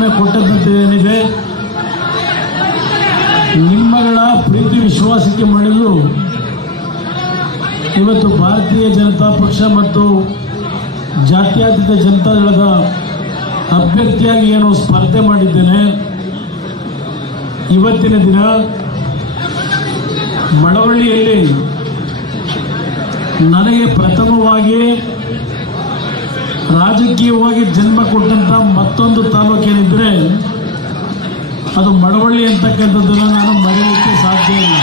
ಸ್ಪರ್ಧೆಯನ್ನು ಕೊಟ್ಟಂತೆ ಏನಿದೆ, ನಿಮ್ಮಗಳ ಪ್ರೀತಿ ವಿಶ್ವಾಸಕ್ಕೆ ಮಣಿದು ಇವತ್ತು ಭಾರತೀಯ ಜನತಾ ಪಕ್ಷ ಮತ್ತು ಜಾತ್ಯತೀತ ಜನತಾದಳದ ಅಭ್ಯರ್ಥಿಯಾಗಿ ಏನು ಸ್ಪರ್ಧೆ ಮಾಡಿದ್ದೇನೆ, ಇವತ್ತಿನ ದಿನ ಮಳವಳ್ಳಿಯಲ್ಲಿ ನನಗೆ ಪ್ರಥಮವಾಗಿ ರಾಜಕೀಯವಾಗಿ ಜನ್ಮ ಕೊಟ್ಟಂತ ಮತ್ತೊಂದು ತಾಲೂಕೇನಿದ್ರೆ ಅದು ಮಳವಳ್ಳಿ ಅಂತಕ್ಕಂಥದ್ದನ್ನು ನಾನು ಮರೆಯಲಿಕ್ಕೆ ಸಾಧ್ಯ ಇಲ್ಲ.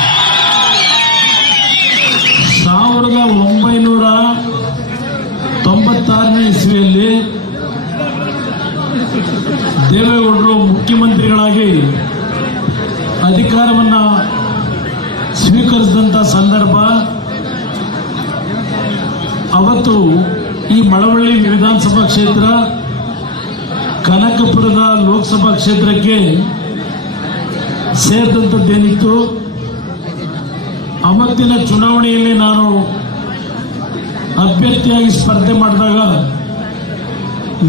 1996ನೇ ಇಸ್ವಿಯಲ್ಲಿ ದೇವೇಗೌಡರು ಮುಖ್ಯಮಂತ್ರಿಗಳಾಗಿ ಅಧಿಕಾರವನ್ನು ಸ್ವೀಕರಿಸಿದಂಥ ಸಂದರ್ಭ, ಅವತ್ತು ಈ ಮಳವಳ್ಳಿ ವಿಧಾನಸಭಾ ಕ್ಷೇತ್ರ ಕನಕಪುರದ ಲೋಕಸಭಾ ಕ್ಷೇತ್ರಕ್ಕೆ ಸೇರಿದಂಥದ್ದೇನಿತ್ತು. ಅವತ್ತಿನ ಚುನಾವಣೆಯಲ್ಲಿ ನಾನು ಅಭ್ಯರ್ಥಿಯಾಗಿ ಸ್ಪರ್ಧೆ ಮಾಡಿದಾಗ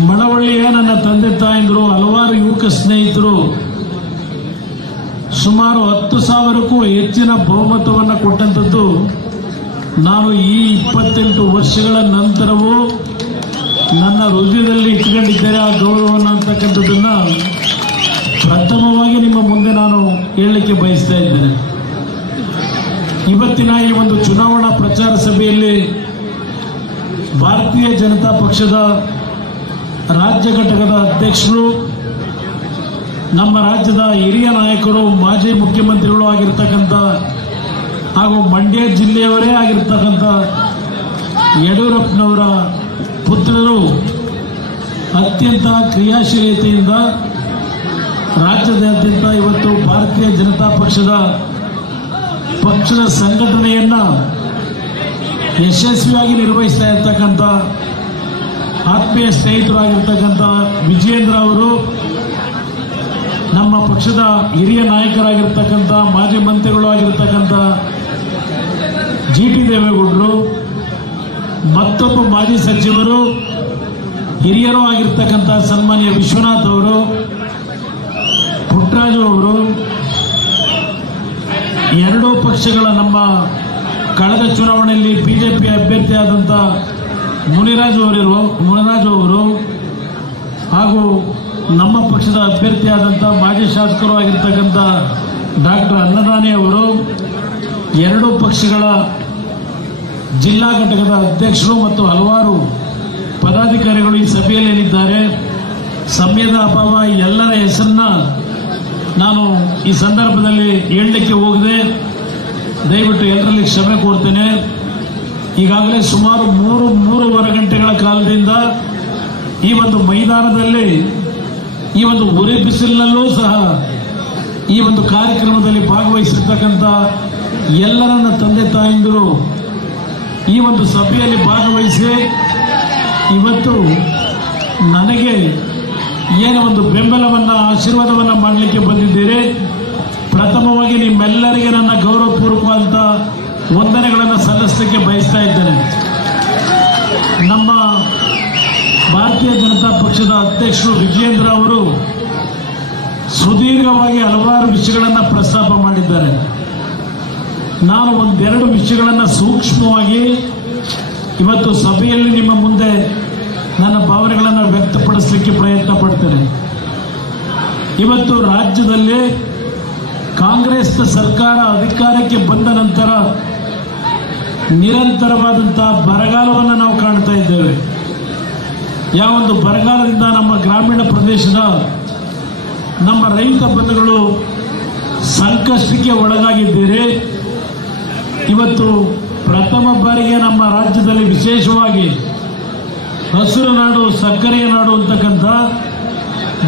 ಮಳವಳ್ಳಿಯ ನನ್ನ ತಂದೆ ತಾಯಂದಿರು, ಹಲವಾರು ಯುವಕ ಸ್ನೇಹಿತರು ಸುಮಾರು 10,000ಕ್ಕೂ ಹೆಚ್ಚಿನ ಬಹುಮತವನ್ನು ಕೊಟ್ಟಂಥದ್ದು ನಾನು ಈ 28 ವರ್ಷಗಳ ನಂತರವೂ ನನ್ನ ಹೃದಯದಲ್ಲಿ ಇಟ್ಕೊಂಡಿದ್ದೇನೆ. ಆ ಗೌರವವನ್ನು ಅಂತಕ್ಕಂಥದ್ದನ್ನು ಪ್ರಥಮವಾಗಿ ನಿಮ್ಮ ಮುಂದೆ ನಾನು ಹೇಳಲಿಕ್ಕೆ ಬಯಸ್ತಾ ಇದ್ದೇನೆ. ಇವತ್ತಿನ ಈ ಒಂದು ಚುನಾವಣಾ ಪ್ರಚಾರ ಸಭೆಯಲ್ಲಿ ಭಾರತೀಯ ಜನತಾ ಪಕ್ಷದ ರಾಜ್ಯ ಘಟಕದ ಅಧ್ಯಕ್ಷರು, ನಮ್ಮ ರಾಜ್ಯದ ಹಿರಿಯ ನಾಯಕರು, ಮಾಜಿ ಮುಖ್ಯಮಂತ್ರಿಗಳು ಆಗಿರ್ತಕ್ಕಂಥ ಹಾಗೂ ಮಂಡ್ಯ ಜಿಲ್ಲೆಯವರೇ ಆಗಿರ್ತಕ್ಕಂಥ ಯಡಿಯೂರಪ್ಪನವರ ಪುತ್ರರು ಅತ್ಯಂತ ಕ್ರಿಯಾಶೀಲತೆಯಿಂದ ರಾಜ್ಯದಾದ್ಯಂತ ಇವತ್ತು ಭಾರತೀಯ ಜನತಾ ಪಕ್ಷದ ಸಂಘಟನೆಯನ್ನು ಯಶಸ್ವಿಯಾಗಿ ನಿರ್ವಹಿಸ್ತಾ ಇರ್ತಕ್ಕಂಥ ಆತ್ಮೀಯ ಸ್ನೇಹಿತರಾಗಿರ್ತಕ್ಕಂಥ ವಿಜಯೇಂದ್ರ ಅವರು, ನಮ್ಮ ಪಕ್ಷದ ಹಿರಿಯ ನಾಯಕರಾಗಿರ್ತಕ್ಕಂಥ ಮಾಜಿ ಮಂತ್ರಿಗಳು ಆಗಿರ್ತಕ್ಕಂಥ ಜಿಟಿ ದೇವೇಗೌಡರು, ಮತ್ತೊಬ್ಬ ಮಾಜಿ ಸಚಿವರು ಹಿರಿಯರು ಆಗಿರ್ತಕ್ಕಂಥ ಸನ್ಮಾನ್ಯ ವಿಶ್ವನಾಥ್ ಅವರು, ಪುಟ್ಟರಾಜು ಅವರು, ಎರಡೂ ಪಕ್ಷಗಳ ನಮ್ಮ ಕಳೆದ ಚುನಾವಣೆಯಲ್ಲಿ ಬಿಜೆಪಿ ಅಭ್ಯರ್ಥಿಯಾದಂಥ ಮುನಿರಾಜು ಅವರು ಹಾಗೂ ನಮ್ಮ ಪಕ್ಷದ ಅಭ್ಯರ್ಥಿಯಾದಂಥ ಮಾಜಿ ಶಾಸಕರು ಆಗಿರ್ತಕ್ಕಂಥ ಡಾಕ್ಟರ್ ಅನ್ನದಾನಿ ಅವರು, ಎರಡೂ ಪಕ್ಷಗಳ ಜಿಲ್ಲಾ ಘಟಕದ ಅಧ್ಯಕ್ಷರು ಮತ್ತು ಹಲವಾರು ಪದಾಧಿಕಾರಿಗಳು ಈ ಸಭೆಯಲ್ಲಿ ಏನಿದ್ದಾರೆ. ಸಮಯದ ಅಭಾವ, ಎಲ್ಲರ ಹೆಸರನ್ನ ನಾನು ಈ ಸಂದರ್ಭದಲ್ಲಿ ಹೇಳಲಿಕ್ಕೆ ಹೋಗದೆ ದಯವಿಟ್ಟು ಎಲ್ಲರಲ್ಲಿ ಕ್ಷಮೆ ಕೋರ್ತೇನೆ. ಈಗಾಗಲೇ ಸುಮಾರು 3.5 ಗಂಟೆಗಳ ಕಾಲದಿಂದ ಈ ಒಂದು ಮೈದಾನದಲ್ಲಿ, ಈ ಒಂದು ಉರಿ ಬಿಸಿಲಿನಲ್ಲೂ ಸಹ ಈ ಒಂದು ಕಾರ್ಯಕ್ರಮದಲ್ಲಿ ಭಾಗವಹಿಸಿರ್ತಕ್ಕಂಥ ಎಲ್ಲ ನನ್ನ ತಂದೆ ತಾಯಂದಿರು ಈ ಒಂದು ಸಭೆಯಲ್ಲಿ ಭಾಗವಹಿಸಿ ಇವತ್ತು ನನಗೆ ಏನೋ ಒಂದು ಬೆಂಬಲವನ್ನು, ಆಶೀರ್ವಾದವನ್ನು ಮಾಡಲಿಕ್ಕೆ ಬಂದಿದ್ದೀರಿ. ಪ್ರಥಮವಾಗಿ ನಿಮ್ಮೆಲ್ಲರಿಗೆ ನನ್ನ ಗೌರವಪೂರ್ವಕವಾದಂಥ ವಂದನೆಗಳನ್ನು ಸಲ್ಲಿಸಲಿಕ್ಕೆ ಬಯಸ್ತಾ ಇದ್ದೇನೆ. ನಮ್ಮ ಭಾರತೀಯ ಜನತಾ ಪಕ್ಷದ ಅಧ್ಯಕ್ಷರು ವಿಜಯೇಂದ್ರ ಅವರು ಸುದೀರ್ಘವಾಗಿ ಹಲವಾರು ವಿಷಯಗಳನ್ನು ಪ್ರಸ್ತಾಪ ಮಾಡಿದ್ದಾರೆ. ನಾನು ಒಂದೆರಡು ವಿಷಯಗಳನ್ನು ಸೂಕ್ಷ್ಮವಾಗಿ ಇವತ್ತು ಸಭೆಯಲ್ಲಿ ನಿಮ್ಮ ಮುಂದೆ ನನ್ನ ಭಾವನೆಗಳನ್ನು ವ್ಯಕ್ತಪಡಿಸಲಿಕ್ಕೆ ಪ್ರಯತ್ನ ಪಡ್ತೇನೆ. ಇವತ್ತು ರಾಜ್ಯದಲ್ಲಿ ಕಾಂಗ್ರೆಸ್ ಸರ್ಕಾರ ಅಧಿಕಾರಕ್ಕೆ ಬಂದ ನಂತರ ನಿರಂತರವಾದಂತಹ ಬರಗಾಲವನ್ನು ನಾವು ಕಾಣ್ತಾ ಇದ್ದೇವೆ. ಯಾವೊಂದು ಬರಗಾಲದಿಂದ ನಮ್ಮ ಗ್ರಾಮೀಣ ಪ್ರದೇಶದ ನಮ್ಮ ರೈತ ಬಂಧುಗಳು ಸಂಕಷ್ಟಕ್ಕೆ ಒಳಗಾಗಿದ್ದೀರಿ. ಇವತ್ತು ಪ್ರಥಮ ಬಾರಿಗೆ ನಮ್ಮ ರಾಜ್ಯದಲ್ಲಿ ವಿಶೇಷವಾಗಿ ಹಸಿರು ನಾಡು, ಸಕ್ಕರೆಯ ನಾಡು ಅಂತಕ್ಕಂಥ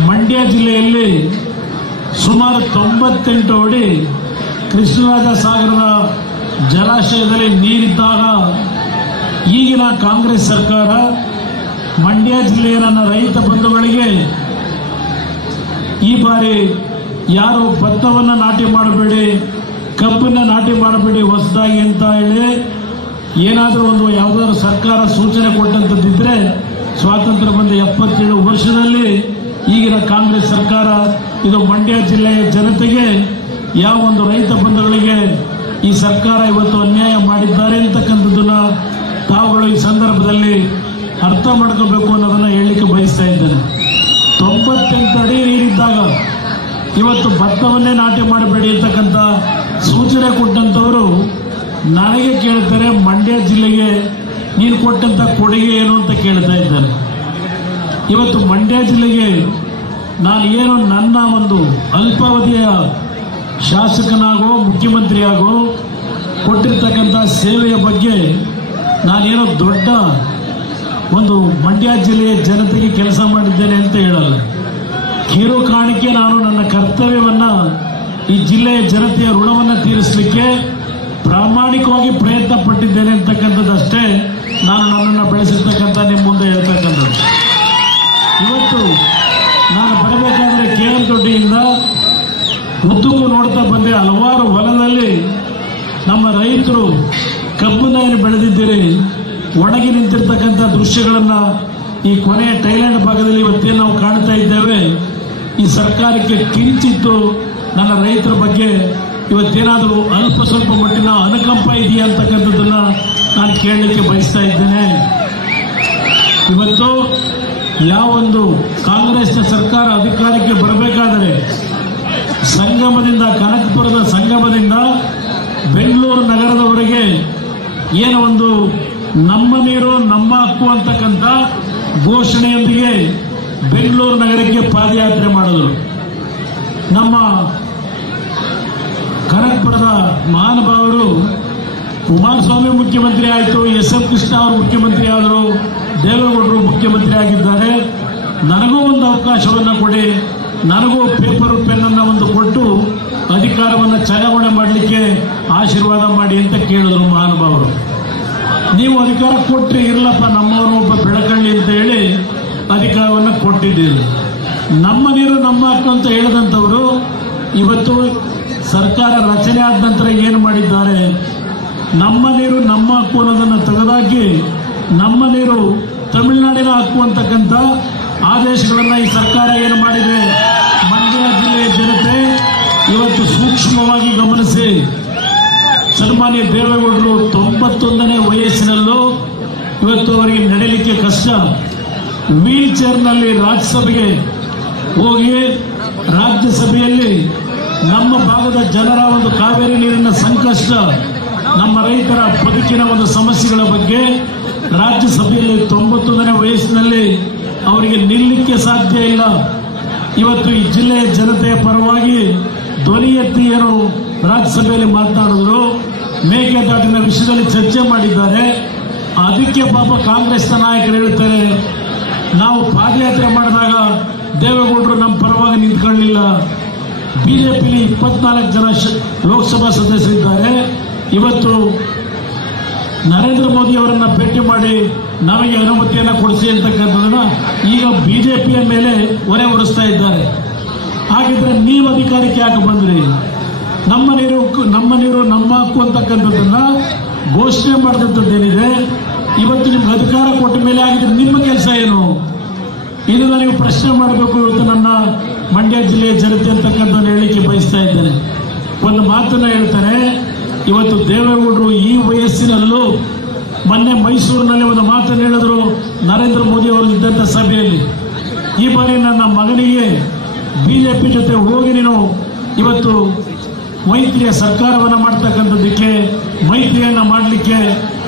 ಮಂಡ್ಯ ಜಿಲ್ಲೆಯಲ್ಲಿ ಸುಮಾರು 98 ಅಡಿ ಕೃಷ್ಣರಾಜ ಸಾಗರದ ಜಲಾಶಯದಲ್ಲಿ ನೀರಿದ್ದಾಗ ಈಗಿನ ಕಾಂಗ್ರೆಸ್ ಸರ್ಕಾರ ಮಂಡ್ಯ ಜಿಲ್ಲೆಯ ನನ್ನ ರೈತ ಬಂಧುಗಳಿಗೆ ಈ ಬಾರಿ ಯಾರು ಭತ್ತವನ್ನು ನಾಟಿ ಮಾಡಬೇಡಿ, ಕಬ್ಬನ್ನು ನಾಟಿ ಮಾಡಬೇಡಿ ಹೊಸದಾಗಿ ಅಂತ ಹೇಳಿ ಏನಾದರೂ ಒಂದು ಯಾವುದಾದ್ರು ಸರ್ಕಾರ ಸೂಚನೆ ಕೊಟ್ಟಂತದ್ದಿದ್ರೆ ಸ್ವಾತಂತ್ರ್ಯ ಬಂದ 77 ವರ್ಷದಲ್ಲಿ ಈಗಿನ ಕಾಂಗ್ರೆಸ್ ಸರ್ಕಾರ ಇದು ಮಂಡ್ಯ ಜಿಲ್ಲೆಯ ಜನತೆಗೆ ಯಾವ ಒಂದು ರೈತ ಬಂಧುಗಳಿಗೆ ಈ ಸರ್ಕಾರ ಇವತ್ತು ಅನ್ಯಾಯ ಮಾಡಿದ್ದಾರೆ ಅಂತಕ್ಕಂಥದ್ದನ್ನ ತಾವುಗಳು ಈ ಸಂದರ್ಭದಲ್ಲಿ ಅರ್ಥ ಮಾಡ್ಕೋಬೇಕು ಅನ್ನೋದನ್ನ ಹೇಳಲಿಕ್ಕೆ ಬಯಸ್ತಾ ಇದ್ದೇನೆ. 98 ಅಡಿ ನೀರಿದ್ದಾಗ ಇವತ್ತು ಭತ್ತವನ್ನೇ ನಾಟಿ ಮಾಡಬೇಡಿ ಅಂತಕ್ಕಂಥ ಸೂಚನೆ ಕೊಟ್ಟಂಥವರು ನನಗೆ ಕೇಳ್ತಾರೆ, ಮಂಡ್ಯ ಜಿಲ್ಲೆಗೆ ನೀನು ಕೊಟ್ಟಂತ ಕೊಡುಗೆ ಏನು ಅಂತ ಕೇಳ್ತಾ ಇದ್ದಾರೆ. ಇವತ್ತು ಮಂಡ್ಯ ಜಿಲ್ಲೆಗೆ ನಾನು ಏನು ನನ್ನ ಒಂದು ಅಲ್ಪಾವಧಿಯ ಶಾಸಕನಾಗೋ ಮುಖ್ಯಮಂತ್ರಿಯಾಗೋ ಕೊಟ್ಟಿರ್ತಕ್ಕಂಥ ಸೇವೆಯ ಬಗ್ಗೆ ನಾನೇನೋ ದೊಡ್ಡ ಒಂದು ಮಂಡ್ಯ ಜಿಲ್ಲೆಯ ಜನತೆಗೆ ಕೆಲಸ ಮಾಡಿದ್ದೇನೆ ಅಂತ ಹೇಳಲ್ಲ. ಕಿರು ಕಾಣಿಕೆ ನಾನು ನನ್ನ ಕರ್ತವ್ಯವನ್ನು ಈ ಜಿಲ್ಲೆಯ ಜನತೆಯ ಋಣವನ್ನು ತೀರಿಸಲಿಕ್ಕೆ ಪ್ರಾಮಾಣಿಕವಾಗಿ ಪ್ರಯತ್ನ ಪಟ್ಟಿದ್ದೇನೆ ಅಂತಕ್ಕಂಥದ್ದಷ್ಟೇ ನಾನು ನನ್ನನ್ನು ಬೆಳೆಸಿರ್ತಕ್ಕಂಥ ನಿಮ್ಮ ಮುಂದೆ ಹೇಳ್ತಕ್ಕಂಥದ್ದು. ಇವತ್ತು ನಾನು ಬರಬೇಕಾದ್ರೆ KM ದೊಡ್ಡಿಯಿಂದ ಉದ್ದಕ್ಕೂ ನೋಡ್ತಾ ಬಂದೆ. ಹಲವಾರು ಹೊಲದಲ್ಲಿ ನಮ್ಮ ರೈತರು ಕಬ್ಬನ್ನ ಏನು ಬೆಳೆದಿದ್ದೀರಿ ಒಣಗಿ ನಿಂತಿರ್ತಕ್ಕಂಥ ದೃಶ್ಯಗಳನ್ನು ಈ ಕೊನೆಯ ಥೈಲ್ಯಾಂಡ್ ಭಾಗದಲ್ಲಿ ಇವತ್ತೇನು ನಾವು ಕಾಣ್ತಾ ಇದ್ದೇವೆ. ಈ ಸರ್ಕಾರಕ್ಕೆ ಕಿಂಚಿತ್ತು ನನ್ನ ರೈತರ ಬಗ್ಗೆ ಇವತ್ತೇನಾದರೂ ಅಲ್ಪ ಸ್ವಲ್ಪ ಮಟ್ಟಿನ ಅನುಕಂಪ ಇದೆಯಾ ಅಂತಕ್ಕಂಥದ್ದನ್ನ ನಾನು ಕೇಳಲಿಕ್ಕೆ ಬಯಸ್ತಾ ಇದ್ದೇನೆ. ಇವತ್ತು ಯಾವೊಂದು ಕಾಂಗ್ರೆಸ್ನ ಸರ್ಕಾರ ಅಧಿಕಾರಕ್ಕೆ ಬರಬೇಕಾದರೆ ಸಂಗಮದಿಂದ, ಕನಕಪುರದ ಸಂಗಮದಿಂದ ಬೆಂಗಳೂರು ನಗರದವರೆಗೆ ಏನು ಒಂದು ನಮ್ಮ ನೀರು ನಮ್ಮ ಹಕ್ಕು ಅಂತಕ್ಕಂಥ ಘೋಷಣೆಯೊಂದಿಗೆ ಬೆಂಗಳೂರು ನಗರಕ್ಕೆ ಪಾದಯಾತ್ರೆ ಮಾಡಿದರು. ನಮ್ಮ ಕನಕಪುರದ ಮಹಾನುಭಾವರು ಕುಮಾರಸ್ವಾಮಿ ಮುಖ್ಯಮಂತ್ರಿ ಆಯಿತು, SM ಕೃಷ್ಣ ಅವರು ಮುಖ್ಯಮಂತ್ರಿ ಆದರು, ದೇವೇಗೌಡರು ಮುಖ್ಯಮಂತ್ರಿ ಆಗಿದ್ದಾರೆ. ನನಗೂ ಒಂದು ಅವಕಾಶವನ್ನು ಕೊಡಿ, ನನಗೂ ಪೇಪರ್ ಪೆನ್ನನ್ನು ಒಂದು ಕೊಟ್ಟು ಅಧಿಕಾರವನ್ನು ಚಲಾವಣೆ ಮಾಡಲಿಕ್ಕೆ ಆಶೀರ್ವಾದ ಮಾಡಿ ಅಂತ ಕೇಳಿದ್ರು ಮಹಾನುಭಾವರು. ನೀವು ಅಧಿಕಾರ ಕೊಟ್ಟರೆ ಇರಲಪ್ಪ ನಮ್ಮವರು ಒಬ್ಬ ಬೆಳಕಳ್ಳಿ ಅಂತ ಹೇಳಿ ಅಧಿಕಾರವನ್ನು ಕೊಟ್ಟಿದ್ದೀರಿ. ನಮ್ಮ ನೀರು ನಮ್ಮ ಹಕ್ಕು ಅಂತ ಹೇಳಿದಂಥವರು ಇವತ್ತು ಸರ್ಕಾರ ರಚನೆ ಆದ ನಂತರ ಏನು ಮಾಡಿದ್ದಾರೆ? ನಮ್ಮ ನೀರು ನಮ್ಮ ಹಕ್ಕು ಅನ್ನೋದನ್ನು ತೆಗೆದಾಕಿ ನಮ್ಮ ನೀರು ತಮಿಳುನಾಡಿನ ಹಕ್ಕು ಅಂತಕ್ಕಂಥ ಆದೇಶಗಳನ್ನು ಈ ಸರ್ಕಾರ ಏನು ಮಾಡಿದೆ? ಮಂಡ್ಯ ಜಿಲ್ಲೆಯ ಜನತೆ ಇವತ್ತು ಸೂಕ್ಷ್ಮವಾಗಿ ಗಮನಿಸಿ. ಸನ್ಮಾನ್ಯ ದೇವೇಗೌಡರು 91ನೇ ವಯಸ್ಸಿನಲ್ಲೂ ಇವತ್ತು ಅವರಿಗೆ ನಡೆಯಲಿಕ್ಕೆ ಕಷ್ಟ. ವೀಲ್ ಚೇರ್ನಲ್ಲಿ ರಾಜ್ಯಸಭೆಗೆ ಹೋಗಿ ರಾಜ್ಯಸಭೆಯಲ್ಲಿ ನಮ್ಮ ಭಾಗದ ಜನರ ಒಂದು ಕಾವೇರಿ ನೀರಿನ ಸಂಕಷ್ಟ, ನಮ್ಮ ರೈತರ ಬದುಕಿನ ಒಂದು ಸಮಸ್ಯೆಗಳ ಬಗ್ಗೆ ರಾಜ್ಯಸಭೆಯಲ್ಲಿ 91ನೇ ವಯಸ್ಸಿನಲ್ಲಿ ಅವರಿಗೆ ನಿಲ್ಲಕ್ಕೆ ಸಾಧ್ಯ ಇಲ್ಲ. ಇವತ್ತು ಈ ಜಿಲ್ಲೆಯ ಜನತೆಯ ಪರವಾಗಿ ಧ್ವನಿ ಎತ್ತಿ ಏನು ರಾಜ್ಯಸಭೆಯಲ್ಲಿ ಮಾತನಾಡಿದ್ರು, ಮೇಕೆದಾಟಿನ ವಿಷಯದಲ್ಲಿ ಚರ್ಚೆ ಮಾಡಿದ್ದಾರೆ. ಅದಕ್ಕೆ ಪಾಪ ಕಾಂಗ್ರೆಸ್ನ ನಾಯಕರು ಹೇಳ್ತಾರೆ, ನಾವು ಪಾದಯಾತ್ರೆ ಮಾಡಿದಾಗ ದೇವೇಗೌಡರು ನಮ್ಮ ಪರವಾಗಿ ನಿಂತ್ಕೊಳ್ಳಲಿಲ್ಲ. ಬಿಜೆಪಿಲಿ 24 ಜನ ಲೋಕಸಭಾ ಸದಸ್ಯರಿದ್ದಾರೆ. ಇವತ್ತು ನರೇಂದ್ರ ಮೋದಿ ಅವರನ್ನ ಭೇಟಿ ಮಾಡಿ ನಮಗೆ ಅನುಮತಿಯನ್ನು ಕೊಡಿಸಿ ಅಂತಕ್ಕಂಥದ್ದನ್ನ ಈಗ ಬಿಜೆಪಿಯ ಮೇಲೆ ಹೊರೆ ಹೊರಿಸ್ತಾ ಇದ್ದಾರೆ. ಹಾಗಿದ್ರೆ ನೀವು ಅಧಿಕಾರಕ್ಕೆ ಯಾಕೆ ಬಂದ್ರಿ? ನಮ್ಮ ನೀರು ನಮ್ಮ ಹಕ್ಕು ಅಂತಕ್ಕಂಥದ್ದನ್ನ ಘೋಷಣೆ ಮಾಡಿದಂಥದ್ದೇನಿದೆ, ಇವತ್ತು ನಿಮ್ಗೆ ಅಧಿಕಾರ ಕೊಟ್ಟ ಮೇಲೆ ಆಗಿದ್ರೆ ನಿಮ್ಮ ಕೆಲಸ ಏನು? ಇದನ್ನು ನೀವು ಪ್ರಶ್ನೆ ಮಾಡಬೇಕು. ಇವತ್ತು ನನ್ನ ಮಂಡ್ಯ ಜಿಲ್ಲೆಯ ಜನತೆ ಅಂತಕ್ಕಂಥದ್ದು ಹೇಳಲಿಕ್ಕೆ ಬಯಸ್ತಾ ಇದ್ದೇನೆ. ಒಂದು ಮಾತನ್ನ ಹೇಳ್ತಾರೆ, ಇವತ್ತು ದೇವೇಗೌಡರು ಈ ವಯಸ್ಸಿನಲ್ಲೂ ಮೊನ್ನೆ ಮೈಸೂರಿನಲ್ಲಿ ಒಂದು ಮಾತನ್ನು ಹೇಳಿದ್ರು ನರೇಂದ್ರ ಮೋದಿ ಅವರು ಇದ್ದಂಥ ಸಭೆಯಲ್ಲಿ. ಈ ಬಾರಿ ನನ್ನ ಮಗನಿಗೆ ಬಿಜೆಪಿ ಜೊತೆ ಹೋಗಿ ನೀನು ಇವತ್ತು ಮೈತ್ರಿಯ ಸರ್ಕಾರವನ್ನು ಮಾಡ್ತಕ್ಕಂಥದ್ದಕ್ಕೆ, ಮೈತ್ರಿಯನ್ನು ಮಾಡಲಿಕ್ಕೆ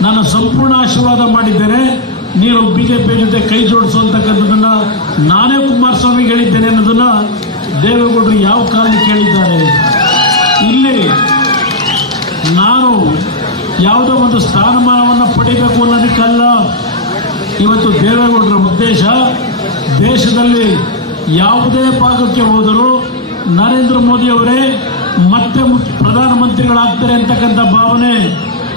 ನಾನು ಸಂಪೂರ್ಣ ಆಶೀರ್ವಾದ ಮಾಡಿದ್ದೇನೆ. ನೀನು ಬಿಜೆಪಿ ಜೊತೆ ಕೈ ಜೋಡಿಸುವಂತಕ್ಕಂಥದ್ದನ್ನ ನಾನೇ ಕುಮಾರಸ್ವಾಮಿಗೆ ಹೇಳಿದ್ದೇನೆ ಅನ್ನೋದನ್ನ ದೇವೇಗೌಡರು ಯಾವ ಕಾರಣಕ್ಕೆ ಹೇಳಿದ್ದಾರೆ? ಇಲ್ಲಿ ನಾನು ಯಾವುದೋ ಒಂದು ಸ್ಥಾನಮಾನವನ್ನು ಪಡಿಬೇಕು ಅನ್ನೋದಕ್ಕಲ್ಲ. ಇವತ್ತು ದೇವೇಗೌಡರ ಉದ್ದೇಶ ದೇಶದಲ್ಲಿ ಯಾವುದೇ ಭಾಗಕ್ಕೆ ಹೋದರೂ ನರೇಂದ್ರ ಮೋದಿ ಅವರೇ ಮತ್ತೆ ಪ್ರಧಾನಮಂತ್ರಿಗಳಾಗ್ತಾರೆ ಅಂತಕ್ಕಂಥ ಭಾವನೆ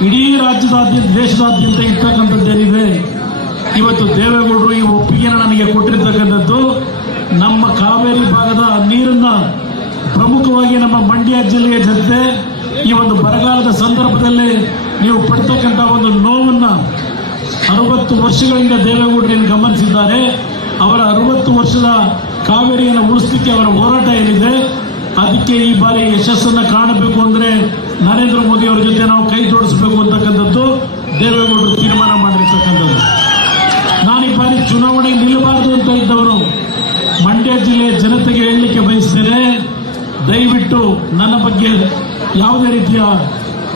ಇಡೀ ರಾಜ್ಯದಾದ್ಯಂತ ದೇಶದಾದ್ಯಂತ ಇರ್ತಕ್ಕಂಥದ್ದೇನಿದೆ. ಇವತ್ತು ದೇವೇಗೌಡರು ಈ ಒಪ್ಪಿಗೆಯನ್ನು ನನಗೆ ಕೊಟ್ಟಿರ್ತಕ್ಕಂಥದ್ದು ನಮ್ಮ ಕಾವೇರಿ ಭಾಗದ ನೀರನ್ನ ಪ್ರಮುಖವಾಗಿ ನಮ್ಮ ಮಂಡ್ಯ ಜಿಲ್ಲೆಯ ಜನತೆ ಈ ಒಂದು ಬರಗಾಲದ ಸಂದರ್ಭದಲ್ಲಿ ನೀವು ಪಡ್ತಕ್ಕಂಥ ಒಂದು ನೋವನ್ನು 60 ವರ್ಷಗಳಿಂದ ದೇವೇಗೌಡರನ್ನು ಗಮನಿಸಿದ್ದಾರೆ. ಅವರ 60 ವರ್ಷದ ಕಾವೇರಿಯನ್ನು ಉಳಿಸಲಿಕ್ಕೆ ಅವರ ಹೋರಾಟ ಏನಿದೆ ಅದಕ್ಕೆ ಈ ಬಾರಿ ಯಶಸ್ಸನ್ನು ಕಾಣಬೇಕು ಅಂದ್ರೆ ನರೇಂದ್ರ ಮೋದಿ ಅವರ ಜೊತೆ ನಾವು ಕೈ ಜೋಡಿಸಬೇಕು ಅಂತಕ್ಕಂಥದ್ದು ದೇವೇಗೌಡರು ತೀರ್ಮಾನ ಮಾಡಿರ್ತಕ್ಕಂಥದ್ದು. ನಾನು ಈ ಬಾರಿ ಚುನಾವಣೆ ನಿಲ್ಲಬಾರದು ಅಂತ ಇದ್ದವರು ಮಂಡ್ಯ ಜಿಲ್ಲೆಯ ಜನತೆಗೆ ಹೇಳಲಿಕ್ಕೆ ಬಯಸ್ತೇನೆ, ದಯವಿಟ್ಟು ನನ್ನ ಬಗ್ಗೆ ಯಾವುದೇ ರೀತಿಯ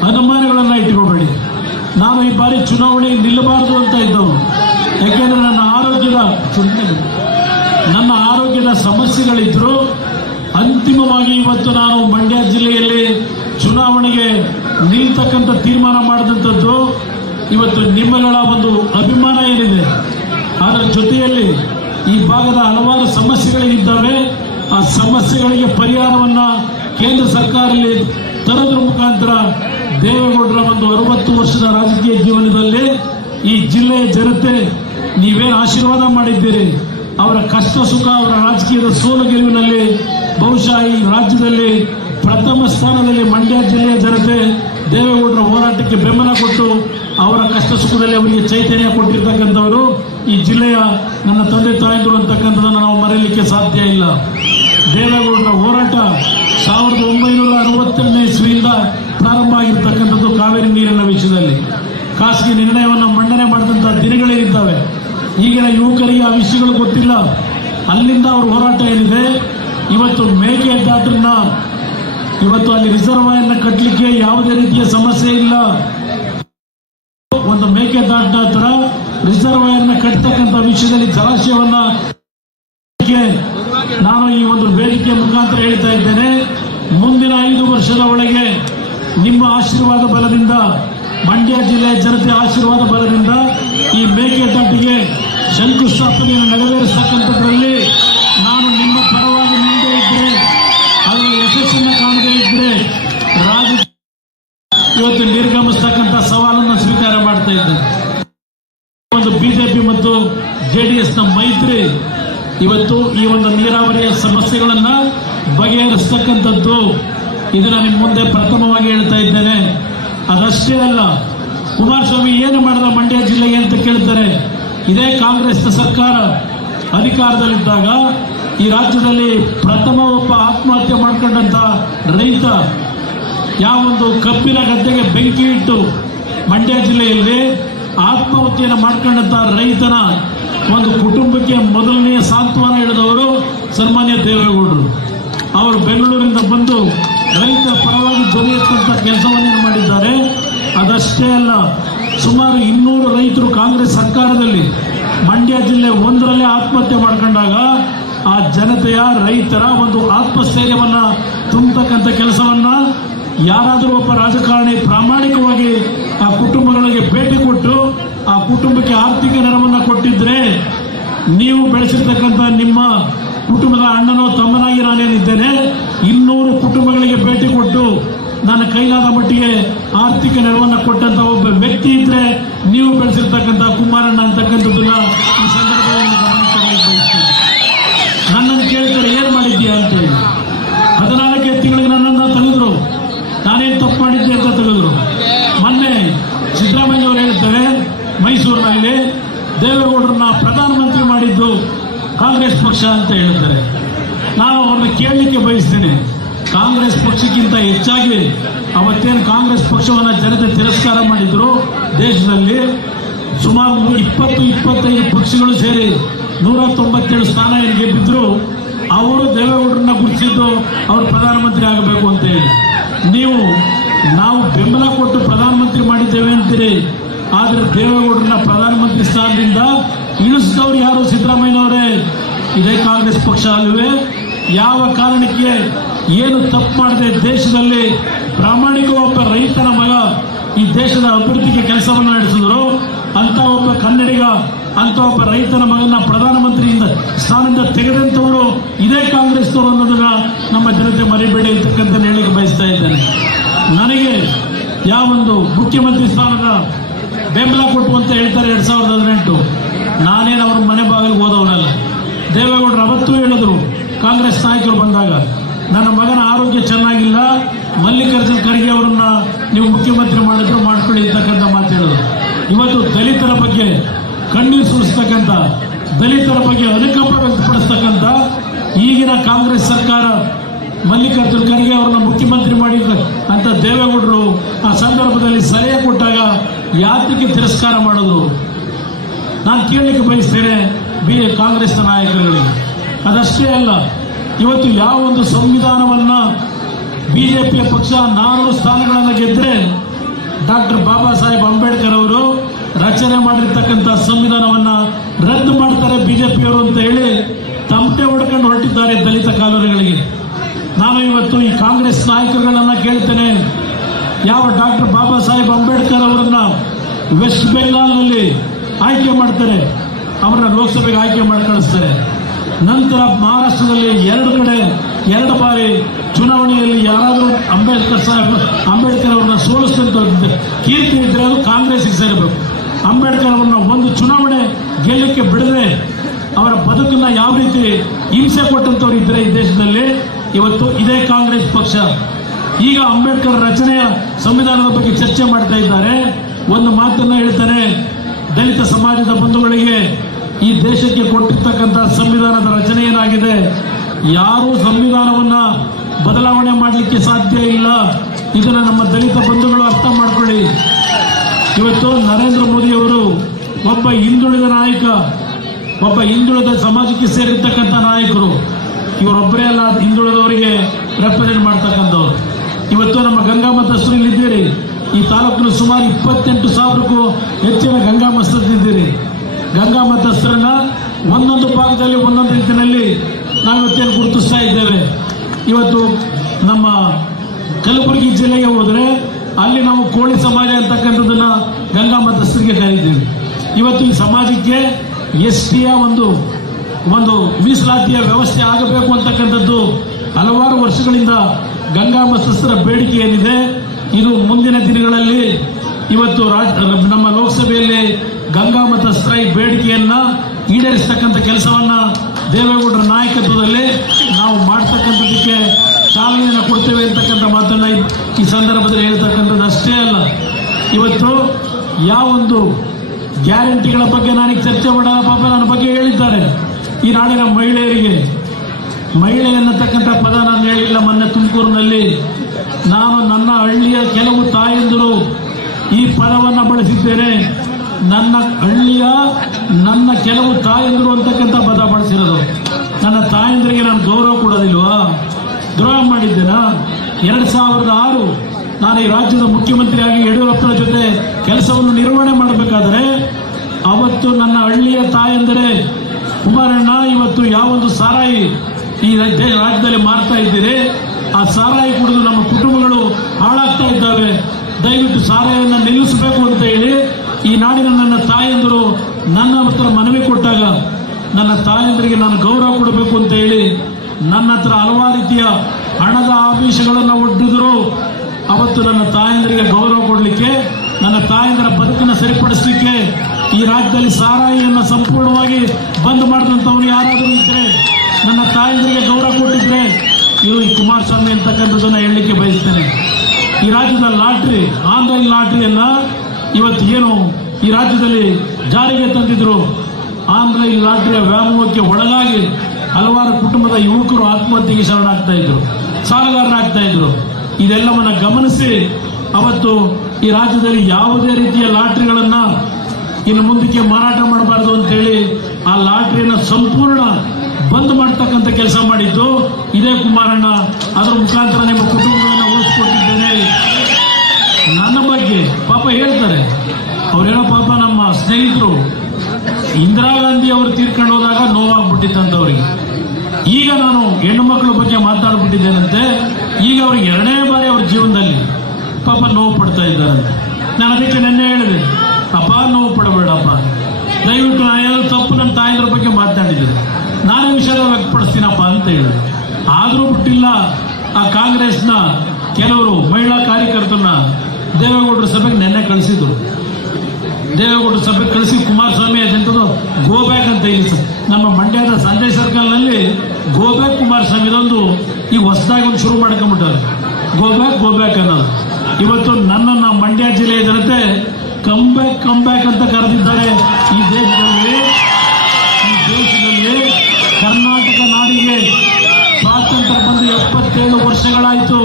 ಅನುಮಾನಗಳನ್ನು ಇಟ್ಟುಕೋಬೇಡಿ. ನಾನು ಈ ಬಾರಿ ಚುನಾವಣೆ ನಿಲ್ಲಬಾರದು ಅಂತ ಇದ್ದವು, ಯಾಕೆಂದ್ರೆ ನನ್ನ ಆರೋಗ್ಯದ ಸಮಸ್ಯೆಗಳಿದ್ರು. ಅಂತಿಮವಾಗಿ ಇವತ್ತು ನಾನು ಮಂಡ್ಯ ಜಿಲ್ಲೆಯಲ್ಲಿ ಚುನಾವಣೆಗೆ ನಿಲ್ತಕ್ಕಂಥ ತೀರ್ಮಾನ ಮಾಡಿದಂಥದ್ದು ಇವತ್ತು ನಿಮ್ಮಗಳ ಒಂದು ಅಭಿಮಾನ ಏನಿದೆ ಅದರ ಜೊತೆಯಲ್ಲಿ ಈ ಭಾಗದ ಹಲವಾರು ಸಮಸ್ಯೆಗಳಿದ್ದಾವೆ. ಆ ಸಮಸ್ಯೆಗಳಿಗೆ ಪರಿಹಾರವನ್ನ ಕೇಂದ್ರ ಸರ್ಕಾರದಲ್ಲಿ ತರೋದ್ರ ಮುಖಾಂತರ ದೇವೇಗೌಡರ ಒಂದು 60 ವರ್ಷದ ರಾಜಕೀಯ ಜೀವನದಲ್ಲಿ ಈ ಜಿಲ್ಲೆಯ ಜನತೆ ನೀವೇನು ಆಶೀರ್ವಾದ ಮಾಡಿದ್ದೀರಿ, ಅವರ ಕಷ್ಟ ಸುಖ, ಅವರ ರಾಜಕೀಯದ ಸೋಲು ಗೆಲುವಿನಲ್ಲಿ ಬಹುಶಃ ಈ ರಾಜ್ಯದಲ್ಲಿ ಪ್ರಥಮ ಸ್ಥಾನದಲ್ಲಿ ಮಂಡ್ಯ ಜಿಲ್ಲೆಯ ಜನತೆ ದೇವೇಗೌಡರ ಹೋರಾಟಕ್ಕೆ ಬೆಂಬಲ ಕೊಟ್ಟು ಅವರ ಕಷ್ಟ ಸುಖದಲ್ಲಿ ಅವರಿಗೆ ಚೈತನ್ಯ ಕೊಟ್ಟಿರ್ತಕ್ಕಂಥವರು ಈ ಜಿಲ್ಲೆಯ ನನ್ನ ತಂದೆ ತಾಯಿಗಳು ಅಂತಕ್ಕಂಥದ್ದನ್ನು ನಾವು ಮರೆಯಲಿಕ್ಕೆ ಸಾಧ್ಯ ಇಲ್ಲ. ದೇವೇಗೌಡರ ಹೋರಾಟ 1962ನೇ ಇಸ್ವಿಯಿಂದ ಪ್ರಾರಂಭ ಆಗಿರ್ತಕ್ಕಂಥದ್ದು ಕಾವೇರಿ ನೀರಿನ ವಿಷಯದಲ್ಲಿ. ಖಾಸಗಿ ನಿರ್ಣಯವನ್ನು ಮಂಡನೆ ಮಾಡಿದಂತಹ ದಿನಗಳೇನಿದ್ದಾವೆ, ಈಗಿನ ಯುವಕರಿಗೆ ಆ ವಿಷಯಗಳು ಗೊತ್ತಿಲ್ಲ. ಅಲ್ಲಿಂದ ಅವ್ರ ಹೋರಾಟ ಏನಿದೆ, ಇವತ್ತು ಮೇಕೆದಾಟನ್ನ ಇವತ್ತು ಅಲ್ಲಿ ರಿಸರ್ವಾಯರ್ನ ಕಟ್ಟಲಿಕ್ಕೆ ಯಾವುದೇ ರೀತಿಯ ಸಮಸ್ಯೆ ಇಲ್ಲ. ಒಂದು ಮೇಕೆದಾಟಿನ ಹತ್ರ ರಿಸರ್ವಾಯರ್ನ ಕಟ್ಟತಕ್ಕಂಥ ವಿಷಯದಲ್ಲಿ ಜಲಾಶಯವನ್ನ ನಾನು ಈ ಒಂದು ವೇದಿಕೆ ಮುಖಾಂತರ ಹೇಳ್ತಾ ಇದ್ದೇನೆ, ಮುಂದಿನ 5 ವರ್ಷದ ಒಳಗೆ ನಿಮ್ಮ ಆಶೀರ್ವಾದ ಬಲದಿಂದ, ಮಂಡ್ಯ ಜಿಲ್ಲೆಯ ಜನತೆ ಆಶೀರ್ವಾದ ಬಲದಿಂದ ಈ ಮೇಕೆದಾಟಿಗೆ ಶಂಕುಸ್ಥಾಪನೆಯನ್ನು ನೆರವೇರಿಸತಕ್ಕಂಥದ್ರಲ್ಲಿ ನಾನು ನಿಮ್ಮ ಪರವಾಗಿ ಮುಂದೆ ಇದ್ದರೆ, ಅದರ ಯಶಸ್ಸನ್ನು ಕಾಣದೇ ಇದ್ದರೆ ಇವತ್ತು ನಿರ್ಗಮಿಸ್ತಕ್ಕಂಥ ಸವಾಲನ್ನು ಸ್ವೀಕಾರ ಮಾಡ್ತಾ ಇದ್ದೇನೆ. ಒಂದು ಬಿಜೆಪಿ ಮತ್ತು ಜೆಡಿಎಸ್ನ ಮೈತ್ರಿ ಇವತ್ತು ಈ ಒಂದು ನೀರಾವರಿಯ ಸಮಸ್ಯೆಗಳನ್ನ ಬಗೆಹರಿಸ್ತಕ್ಕಂಥದ್ದು, ಇದನ್ನ ನಿಮ್ಮ ಮುಂದೆ ಪ್ರಥಮವಾಗಿ ಹೇಳ್ತಾ ಇದ್ದೇನೆ. ಅದಷ್ಟೇ ಅಲ್ಲ, ಕುಮಾರಸ್ವಾಮಿ ಏನು ಮಾಡಿದ ಮಂಡ್ಯ ಜಿಲ್ಲೆಗೆ ಅಂತ ಕೇಳ್ತಾರೆ. ಇದೇ ಕಾಂಗ್ರೆಸ್ ಸರ್ಕಾರ ಅಧಿಕಾರದಲ್ಲಿದ್ದಾಗ ಈ ರಾಜ್ಯದಲ್ಲಿ ಪ್ರಥಮ ಒಬ್ಬ ಆತ್ಮಹತ್ಯೆ ಮಾಡ್ಕೊಂಡಂತ ರೈತ, ಯಾವೊಂದು ಕಬ್ಬಿನ ಗದ್ದೆಗೆ ಬೆಂಕಿ ಇಟ್ಟು ಮಂಡ್ಯ ಜಿಲ್ಲೆಯಲ್ಲಿ ಆತ್ಮಹತ್ಯೆಯನ್ನು ಮಾಡ್ಕೊಂಡಂತ ರೈತನ ಒಂದು ಕುಟುಂಬಕ್ಕೆ ಮೊದಲನೆಯ ಸಾಂತ್ವನ ಹೇಳಿದವರು ಸನ್ಮಾನ್ಯ ದೇವೇಗೌಡರು. ಅವರು ಬೆಂಗಳೂರಿಂದ ಬಂದು ರೈತರ ಪರವಾಗಿ ಧ್ವನಿ ಎತ್ತುವಂತ ಕೆಲಸವನ್ನು ಮಾಡಿದ್ದಾರೆ. ಅದಷ್ಟೇ ಅಲ್ಲ, ಸುಮಾರು 200 ರೈತರು ಕಾಂಗ್ರೆಸ್ ಸರ್ಕಾರದಲ್ಲಿ ಮಂಡ್ಯ ಜಿಲ್ಲೆ 1ರಲ್ಲೇ ಆತ್ಮಹತ್ಯೆ ಮಾಡ್ಕೊಂಡಾಗ ಆ ಜನತೆಯ ರೈತರ ಒಂದು ಆತ್ಮಸ್ಥೈರ್ಯವನ್ನ ತುಂಬತಕ್ಕಂಥ ಕೆಲಸವನ್ನ ಯಾರಾದರೂ ಒಬ್ಬ ರಾಜಕಾರಣಿ ಪ್ರಾಮಾಣಿಕವಾಗಿ ಆ ಕುಟುಂಬಗಳಿಗೆ ಭೇಟಿ ಕೊಟ್ಟು ಆ ಕುಟುಂಬಕ್ಕೆ ಆರ್ಥಿಕ ನೆರವನ್ನು ಕೊಟ್ಟಿದ್ರೆ, ನೀವು ಬೆಳೆಸಿರ್ತಕ್ಕಂಥ ನಿಮ್ಮ ಕುಟುಂಬದ ಅಣ್ಣನೋ ತಮ್ಮನಾಗಿ ನಾನೇನಿದ್ದೇನೆ, 200 ಕುಟುಂಬಗಳಿಗೆ ಭೇಟಿ ಕೊಟ್ಟು ನನ್ನ ಕೈಲಾದ ಮಟ್ಟಿಗೆ ಆರ್ಥಿಕ ನೆರವನ್ನು ಕೊಟ್ಟಂತ ಒಬ್ಬ ವ್ಯಕ್ತಿ ಇದ್ರೆ ನೀವು ಬೆಳೆಸಿರ್ತಕ್ಕಂಥ ಕುಮಾರಣ್ಣ ಅಂತಕ್ಕಂಥದ್ದನ್ನ ಈ ಸಂದರ್ಭದಲ್ಲಿ ಗಮನಿಸಬೇಕು. ನನ್ನನ್ನು ಕೇಳ್ತಾರೆ ಏನ್ ಮಾಡಿದ್ಯಾ ಅಂತೇಳಿ. 14 ತಿಂಗಳಿಗೆ ನನ್ನನ್ನು ತೆಗೆದ್ರು, ನಾನೇನು ತಪ್ಪು ಮಾಡಿದ್ದೆ ಅಂತ ತೆಗೆದ್ರು. ಮೊನ್ನೆ ಸಿದ್ದರಾಮಯ್ಯ ಅವರು ಹೇಳ್ತಾರೆ, ಮೈಸೂರಿನಲ್ಲಿ ದೇವೇಗೌಡರನ್ನ ಪ್ರಧಾನಮಂತ್ರಿ ಮಾಡಿದ್ದು ಕಾಂಗ್ರೆಸ್ ಪಕ್ಷ ಅಂತ ಹೇಳ್ತಾರೆ. ನಾನು ಅವ್ರನ್ನ ಕೇಳಲಿಕ್ಕೆ ಬಯಸ್ತೇನೆ, ಕಾಂಗ್ರೆಸ್ ಪಕ್ಷಕ್ಕಿಂತ ಹೆಚ್ಚಾಗಿ ಅವತ್ತೇನು ಕಾಂಗ್ರೆಸ್ ಪಕ್ಷವನ್ನು ಜನತೆ ತಿರಸ್ಕಾರ ಮಾಡಿದ್ರು, ದೇಶದಲ್ಲಿ ಸುಮಾರು 20-25 ಪಕ್ಷಗಳು ಸೇರಿ 197 ಸ್ಥಾನ ಏನು ಗೆದ್ದಿದ್ರು, ಅವರು ದೇವೇಗೌಡರನ್ನ ಗುರುತಿಸಿದ್ದು ಅವರು ಪ್ರಧಾನಮಂತ್ರಿ ಆಗಬೇಕು ಅಂತ ಹೇಳಿ. ನಾವು ಬೆಂಬಲ ಕೊಟ್ಟು ಪ್ರಧಾನಮಂತ್ರಿ ಮಾಡಿದ್ದೇವೆ ಅಂತೀರಿ, ಆದ್ರೆ ದೇವೇಗೌಡರನ್ನ ಪ್ರಧಾನಮಂತ್ರಿ ಸ್ಥಾನದಿಂದ ಇಳಿಸಿದವರು ಯಾರು? ಸಿದ್ದರಾಮಯ್ಯನವರೇ, ಇದೇ ಕಾಂಗ್ರೆಸ್ ಪಕ್ಷ ಅಲ್ಲವೇ? ಯಾವ ಕಾರಣಕ್ಕೆ ಏನು ತಪ್ಪು ಮಾಡದೆ ದೇಶದಲ್ಲಿ ಪ್ರಾಮಾಣಿಕ ಒಬ್ಬ ರೈತನ ಮಗ ಈ ದೇಶದ ಅಭಿವೃದ್ಧಿಗೆ ಕೆಲಸವನ್ನು ನಡೆಸಿದ್ರು, ಅಂತ ಒಬ್ಬ ಕನ್ನಡಿಗ, ಅಂತ ಒಬ್ಬ ರೈತನ ಮಗನ ಪ್ರಧಾನಮಂತ್ರಿಯಿಂದ ಸ್ಥಾನದಿಂದ ತೆಗೆದಂತವರು ಇದೇ ಕಾಂಗ್ರೆಸ್ನವರು ಅನ್ನೋದನ್ನ ನಮ್ಮ ಜನತೆ ಮರಿಬೇಡಿ ಅಂತಕ್ಕಂಥ ಹೇಳಿಕೆ ಬಯಸ್ತಾ ಇದ್ದೇನೆ. ನನಗೆ ಯಾವೊಂದು ಮುಖ್ಯಮಂತ್ರಿ ಸ್ಥಾನದ ಬೆಂಬಲ ಕೊಟ್ಟು ಅಂತ ಹೇಳ್ತಾರೆ 2018, ನಾನೇನು ಅವ್ರ ಮನೆ ಬಾಗಿಲಿಗೆ ಹೋದವನಲ್ಲ. ದೇವೇಗೌಡರು ಅವತ್ತೂ ಹೇಳಿದ್ರು, ಕಾಂಗ್ರೆಸ್ ನಾಯಕರು ಬಂದಾಗ ನನ್ನ ಮಗನ ಆರೋಗ್ಯ ಚೆನ್ನಾಗಿಲ್ಲ, ಮಲ್ಲಿಕಾರ್ಜುನ್ ಖರ್ಗೆ ಅವರನ್ನ ನೀವು ಮುಖ್ಯಮಂತ್ರಿ ಮಾಡಿದ್ರು ಮಾಡ್ಕೊಳ್ಳಿ ಅಂತಕ್ಕಂಥ ಮಾತು ಹೇಳಿದ್ರು. ಇವತ್ತು ದಲಿತರ ಬಗ್ಗೆ ಕಣ್ಣೀರು ಸುರಿಸ್ತಕ್ಕಂಥ, ದಲಿತರ ಬಗ್ಗೆ ಅನುಕಂಪ ವ್ಯಕ್ತಪಡಿಸ್ತಕ್ಕಂಥ ಈಗಿನ ಕಾಂಗ್ರೆಸ್ ಸರ್ಕಾರ ಮಲ್ಲಿಕಾರ್ಜುನ್ ಖರ್ಗೆ ಅವರನ್ನ ಮುಖ್ಯಮಂತ್ರಿ ಮಾಡಿದ ಅಂತ ದೇವೇಗೌಡರು ಆ ಸಂದರ್ಭದಲ್ಲಿ ಸಲಹೆ ಕೊಟ್ಟಾಗ ಯಾತಕ್ಕೆ ತಿರಸ್ಕಾರ ಮಾಡಿದ್ರು? ನಾನು ಕೇಳಲಿಕ್ಕೆ ಬಯಸ್ತೇನೆ ಕಾಂಗ್ರೆಸ್ನ ನಾಯಕರುಗಳಿಗೆ. ಅದಷ್ಟೇ ಅಲ್ಲ, ಇವತ್ತು ಯಾವ ಒಂದು ಸಂವಿಧಾನವನ್ನ ಬಿಜೆಪಿಯ ಪಕ್ಷ 400 ಸ್ಥಾನಗಳನ್ನು ಗೆದ್ದರೆ ಡಾಕ್ಟರ್ ಬಾಬಾ ಸಾಹೇಬ್ ಅಂಬೇಡ್ಕರ್ ಅವರು ರಚನೆ ಮಾಡಿರ್ತಕ್ಕಂಥ ಸಂವಿಧಾನವನ್ನ ರದ್ದು ಮಾಡ್ತಾರೆ ಬಿಜೆಪಿಯವರು ಅಂತ ಹೇಳಿ ತಮಟೆ ಹೊಡ್ಕೊಂಡು ಹೊರಟಿದ್ದಾರೆ ದಲಿತ ಕಾಲೋನಿಗಳಿಗೆ. ನಾನು ಇವತ್ತು ಈ ಕಾಂಗ್ರೆಸ್ ನಾಯಕರುಗಳನ್ನ ಕೇಳ್ತೇನೆ, ಯಾವ ಡಾಕ್ಟರ್ ಬಾಬಾ ಸಾಹೇಬ್ ಅಂಬೇಡ್ಕರ್ ಅವರನ್ನ ವೆಸ್ಟ್ ಬೆಂಗಾಲ್ನಲ್ಲಿ ಆಯ್ಕೆ ಮಾಡ್ತಾರೆ, ಅವರನ್ನ ಲೋಕಸಭೆಗೆ ಆಯ್ಕೆ ಮಾಡಿ ಕಳಿಸ್ತಾರೆ. ನಂತರ ಮಹಾರಾಷ್ಟ್ರದಲ್ಲಿ 2 ಕಡೆ 2 ಬಾರಿ ಚುನಾವಣೆಯಲ್ಲಿ ಯಾರಾದರೂ ಅಂಬೇಡ್ಕರ್ ಅವರನ್ನ ಸೋಲಿಸಿದಂತ ಕೀರ್ತಿ ಇದ್ರೆ ಅದು ಕಾಂಗ್ರೆಸ್ಗೆ ಸೇರಬೇಕು. ಅಂಬೇಡ್ಕರ್ ಅವರನ್ನ ಒಂದು ಚುನಾವಣೆ ಗೆಲ್ಲಕ್ಕೆ ಬಿಡದೆ ಅವರ ಬದುಕನ್ನ ಯಾವ ರೀತಿ ಹಿಂಸೆ ಕೊಟ್ಟಂತವ್ರು ಇದ್ರೆ ಈ ದೇಶದಲ್ಲಿ, ಇವತ್ತು ಇದೇ ಕಾಂಗ್ರೆಸ್ ಪಕ್ಷ. ಈಗ ಅಂಬೇಡ್ಕರ್ ರಚನೆಯ ಸಂವಿಧಾನದ ಬಗ್ಗೆ ಚರ್ಚೆ ಮಾಡ್ತಾ ಇದ್ದಾರೆ. ಒಂದು ಮಾತನ್ನ ಹೇಳ್ತಾನೆ, ದಲಿತ ಸಮಾಜದ ಬಂಧುಗಳಿಗೆ ಈ ದೇಶಕ್ಕೆ ಕೊಟ್ಟಿರ್ತಕ್ಕಂಥ ಸಂವಿಧಾನದ ರಚನೆ ಏನಾಗಿದೆ, ಯಾರೂ ಸಂವಿಧಾನವನ್ನ ಬದಲಾವಣೆ ಮಾಡಲಿಕ್ಕೆ ಸಾಧ್ಯ ಇಲ್ಲ. ಇದನ್ನ ನಮ್ಮ ದಲಿತ ಬಂಧುಗಳು ಅರ್ಥ ಮಾಡ್ಕೊಳ್ಳಿ. ಇವತ್ತು ನರೇಂದ್ರ ಮೋದಿ ಅವರು ಒಬ್ಬ ಹಿಂದುಳಿದ ನಾಯಕ, ಒಬ್ಬ ಹಿಂದುಳಿದ ಸಮಾಜಕ್ಕೆ ಸೇರಿರ್ತಕ್ಕಂಥ ನಾಯಕರು. ಇವರೊಬ್ಬರೇ ಅಲ್ಲ ಹಿಂದುಳಿದವರಿಗೆ ರೆಪ್ರೆಸೆಂಟ್ ಮಾಡ್ತಕ್ಕಂಥವ್ರು. ಇವತ್ತು ನಮ್ಮ ಗಂಗಾ ಮತಸ್ಥರು ಇಲ್ಲಿದ್ದೀರಿ. ಈ ತಾಲೂಕಿನ ಸುಮಾರು 28,000ಕ್ಕೂ ಹೆಚ್ಚಿನ ಗಂಗಾ ಮತಸ್ಥರಿದ್ದೀರಿ. ಗಂಗಾ ಮತಸ್ಥರನ್ನ ಒಂದೊಂದು ಭಾಗದಲ್ಲಿ ಒಂದೊಂದು ರೀತಿಯಲ್ಲಿ ನಾವಿವತ್ತೇನು ಗುರುತಿಸ್ತಾ ಇದ್ದೇವೆ. ಇವತ್ತು ನಮ್ಮ ಕಲಬುರಗಿ ಜಿಲ್ಲೆಗೆ ಹೋದರೆ ಅಲ್ಲಿ ನಾವು ಕೋಳಿ ಸಮಾಜ ಅಂತಕ್ಕಂಥದ್ದನ್ನ ಗಂಗಾ ಮತಸ್ಥರಿಗೆ ಕರೀತೀವಿ. ಇವತ್ತು ಈ ಸಮಾಜಕ್ಕೆ ಎಸ್ಟಿಯ ಒಂದು ಮೀಸಲಾತಿಯ ವ್ಯವಸ್ಥೆ ಆಗಬೇಕು ಅಂತಕ್ಕಂಥದ್ದು ಹಲವಾರು ವರ್ಷಗಳಿಂದ ಗಂಗಾ ಮತಸ್ಥರ ಬೇಡಿಕೆ ಏನಿದೆ, ಇದು ಮುಂದಿನ ದಿನಗಳಲ್ಲಿ ಇವತ್ತು ನಮ್ಮ ಲೋಕಸಭೆಯಲ್ಲಿ ಗಂಗಾ ಮತಸ್ಥರ ಈ ಬೇಡಿಕೆಯನ್ನ ಈಡೇರಿಸತಕ್ಕಂಥ ಕೆಲಸವನ್ನ ದೇವೇಗೌಡರ ನಾಯಕತ್ವದಲ್ಲಿ ನಾವು ಮಾಡ್ತಕ್ಕಂಥದಕ್ಕೆ ಚಾಲನೆಯನ್ನು ಕೊಡ್ತೇವೆ ಅಂತಕ್ಕಂಥ ಮಾತನ್ನ ಈ ಸಂದರ್ಭದಲ್ಲಿ ಹೇಳ್ತಕ್ಕಂಥದ್ದು ಅಷ್ಟೇ ಅಲ್ಲ. ಇವತ್ತು ಯಾವೊಂದು ಗ್ಯಾರಂಟಿಗಳ ಬಗ್ಗೆ ನನಗೆ ಚರ್ಚೆ ಮಾಡಲ್ಲ, ಪಾಪ ನನ್ನ ಬಗ್ಗೆ ಹೇಳಿದ್ದಾರೆ. ಈ ನಾಡಿನ ಮಹಿಳೆ ಅನ್ನತಕ್ಕಂಥ ಪದ ನಾನು ಹೇಳಿಲ್ಲ. ಮೊನ್ನೆ ತುಮಕೂರಿನಲ್ಲಿ ನಾನು ನನ್ನ ಹಳ್ಳಿಯ ಕೆಲವು ತಾಯಂದಿರು ಈ ಪದವನ್ನು ಬಳಸಿದ್ದೇನೆ. ನನ್ನ ಹಳ್ಳಿಯ ನನ್ನ ಕೆಲವು ತಾಯಂದಿರು ಅಂತಕ್ಕಂಥ ಪದ ಬಳಸಿರೋದು. ನನ್ನ ತಾಯಂದಿರಿಗೆ ನಾನು ಗೌರವ ಕೊಡೋದಿಲ್ವಾ? ದ್ರೋಹ ಮಾಡಿದ್ದೇನಾ? 2006 ನಾನು ಈ ರಾಜ್ಯದ ಮುಖ್ಯಮಂತ್ರಿಯಾಗಿ ಯಡಿಯೂರಪ್ಪನ ಜೊತೆ ಕೆಲಸವನ್ನು ನಿರ್ವಹಣೆ ಮಾಡಬೇಕಾದರೆ ಅವತ್ತು ನನ್ನ ಹಳ್ಳಿಯ ತಾಯಂದರೆ ಕುಮಾರಣ್ಣ, ಇವತ್ತು ಯಾವೊಂದು ಸಾರಾಯಿ ಈ ರಾಜ್ಯದಲ್ಲಿ ಮಾರ್ತಾ ಇದ್ದೀರಿ, ಆ ಸಾರಾಯಿ ಕುಡಿದು ನಮ್ಮ ಕುಟುಂಬಗಳು ಹಾಳಾಗ್ತಾ ಇದ್ದಾವೆ, ದಯವಿಟ್ಟು ಸಾರಾಯಿಯನ್ನು ನಿಲ್ಲಿಸಬೇಕು ಅಂತ ಹೇಳಿ ಈ ನಾಡಿನ ನನ್ನ ತಾಯಂದರು ನನ್ನ ಹತ್ರ ಮನವಿ ಕೊಟ್ಟಾಗ ನನ್ನ ತಾಯಂದರಿಗೆ ನಾನು ಗೌರವ ಕೊಡಬೇಕು ಅಂತ ಹೇಳಿ ನನ್ನ ಹತ್ರ ಹಲವಾರು ರೀತಿಯ ಹಣದ ಆಮಿಷಗಳನ್ನು ಒಡ್ಡಿದ್ರು. ಅವತ್ತು ನನ್ನ ತಾಯಂದರಿಗೆ ಗೌರವ ಕೊಡಲಿಕ್ಕೆ, ನನ್ನ ತಾಯಂದರ ಬದುಕನ್ನು ಸರಿಪಡಿಸಲಿಕ್ಕೆ ಈ ರಾಜ್ಯದಲ್ಲಿ ಸಾರಾಯಿಯನ್ನು ಸಂಪೂರ್ಣವಾಗಿ ಬಂದ್ ಮಾಡಿದಂಥವ್ರು ಯಾರಾದರೂ ಇದ್ರೆ, ನನ್ನ ತಾಯಂದರಿಗೆ ಗೌರವ ಕೊಟ್ಟಿದ್ರೆ ಇವರು ಈ ಕುಮಾರಸ್ವಾಮಿ ಅಂತಕ್ಕಂಥದ್ದನ್ನ ಹೇಳಲಿಕ್ಕೆ ಬಯಸ್ತೇನೆ. ಈ ರಾಜ್ಯದ ಲಾಟ್ರಿ, ಆನ್ಲೈನ್ ಲಾಟ್ರಿಯನ್ನ ಇವತ್ತು ಏನು ಈ ರಾಜ್ಯದಲ್ಲಿ ಜಾರಿಗೆ ತಂದಿದ್ರು, ಆನ್ಲೈನ್ ಲಾಟ್ರಿಯ ವ್ಯಾಮೋಹಕ್ಕೆ ಒಳಗಾಗಿ ಹಲವಾರು ಕುಟುಂಬದ ಯುವಕರು ಆತ್ಮಹತ್ಯೆಗೆ ಶರಣಾಗ್ತಾ ಇದ್ರು, ಸಾಲಗಾರರಾಗ್ತಾ ಇದ್ರು. ಇದೆಲ್ಲವನ್ನ ಗಮನಿಸಿ ಅವತ್ತು ಈ ರಾಜ್ಯದಲ್ಲಿ ಯಾವುದೇ ರೀತಿಯ ಲಾಟ್ರಿಗಳನ್ನ ಇನ್ನು ಮುಂದಕ್ಕೆ ಮಾರಾಟ ಮಾಡಬಾರದು ಅಂತ ಹೇಳಿ ಆ ಲಾಟ್ರಿಯನ್ನು ಸಂಪೂರ್ಣ ಬಂದ್ ಮಾಡ್ತಕ್ಕಂಥ ಕೆಲಸ ಮಾಡಿದ್ದು ಇದೇ ಕುಮಾರಣ್ಣ. ಅದರ ಮುಖಾಂತರ ನಿಮ್ಮ ಕುಟುಂಬಗಳನ್ನು ಉಳಿಸ್ಕೊಟ್ಟಿದ್ದೇನೆ. ನನ್ನ ಬಗ್ಗೆ ಪಾಪ ಹೇಳ್ತಾರೆ, ಅವರೇನೋ ಪಾಪ ನಮ್ಮ ಸ್ನೇಹಿತರು ಇಂದಿರಾ ಗಾಂಧಿ ಅವರು ತೀರ್ಕೊಂಡು ಹೋದಾಗ ನೋವಾಗ್ಬಿಟ್ಟಿತ್ತಂತವ್ರಿಗೆ. ಈಗ ನಾನು ಹೆಣ್ಣು ಮಕ್ಕಳ ಬಗ್ಗೆ ಮಾತಾಡ್ಬಿಟ್ಟಿದ್ದೇನಂತೆ. ಈಗ ಅವ್ರಿಗೆ 2ನೇ ಬಾರಿ ಅವ್ರ ಜೀವನದಲ್ಲಿ ಪಾಪ ನೋವು ಪಡ್ತಾ ಇದ್ದಾರೆ. ನಾನು ಅದಕ್ಕೆ ನೆನ್ನೆ ಹೇಳಿದೆ, ಅಪ್ಪ ನೋವು ಪಡಬೇಡಪ್ಪ, ದಯವಿಟ್ಟು ನಾನು ಏನಾದ್ರು ತಪ್ಪು ನನ್ನ ತಾಯಿದ್ರ ಬಗ್ಗೆ ಮಾತಾಡಿದ್ದೇನೆ, ನಾನೇ ವಿಷಯ ವ್ಯಕ್ತಪಡಿಸ್ತೀನಪ್ಪ ಅಂತ ಹೇಳಿದೆ. ಆದರೂ ಬಿಟ್ಟಿಲ್ಲ. ಆ ಕಾಂಗ್ರೆಸ್ನ ಕೆಲವರು ಮಹಿಳಾ ಕಾರ್ಯಕರ್ತರನ್ನ ದೇವೇಗೌಡರ ಸಭೆಗೆ ನೆನ್ನೆ ಕಳಿಸಿದ್ರು. ದೇವೇಗೌಡರ ಸಭೆಗೆ ಕಳಿಸಿ ಕುಮಾರಸ್ವಾಮಿ ಅದೆಂಥದ್ದು ಗೋಬ್ಯಾಕ್ ಅಂತ ಇಲ್ಲಿ ನಮ್ಮ ಮಂಡ್ಯದ ಸಂಜಯ್ ಸರ್ಕಲ್ನಲ್ಲಿ ಗೋಬ್ಯಾಕ್ ಕುಮಾರಸ್ವಾಮಿ ಇದೊಂದು ಈಗ ಹೊಸದಾಗಿ ಒಂದು ಶುರು ಮಾಡ್ಕೊಂಡ್ಬಿಟ್ಟಾರೆ, ಗೋಬ್ಯಾಕ್ ಅನ್ನೋದು. ಇವತ್ತು ನನ್ನನ್ನು ಮಂಡ್ಯ ಜಿಲ್ಲೆಯ ಜನತೆ ಕಂಬ್ಯಾಕ್ ಅಂತ ಕರೆದಿದ್ದಾರೆ. ಈ ದೇಶದಲ್ಲಿ ಕರ್ನಾಟಕ ನಾಡಿಗೆ 27 ವರ್ಷಗಳಾಯಿತು.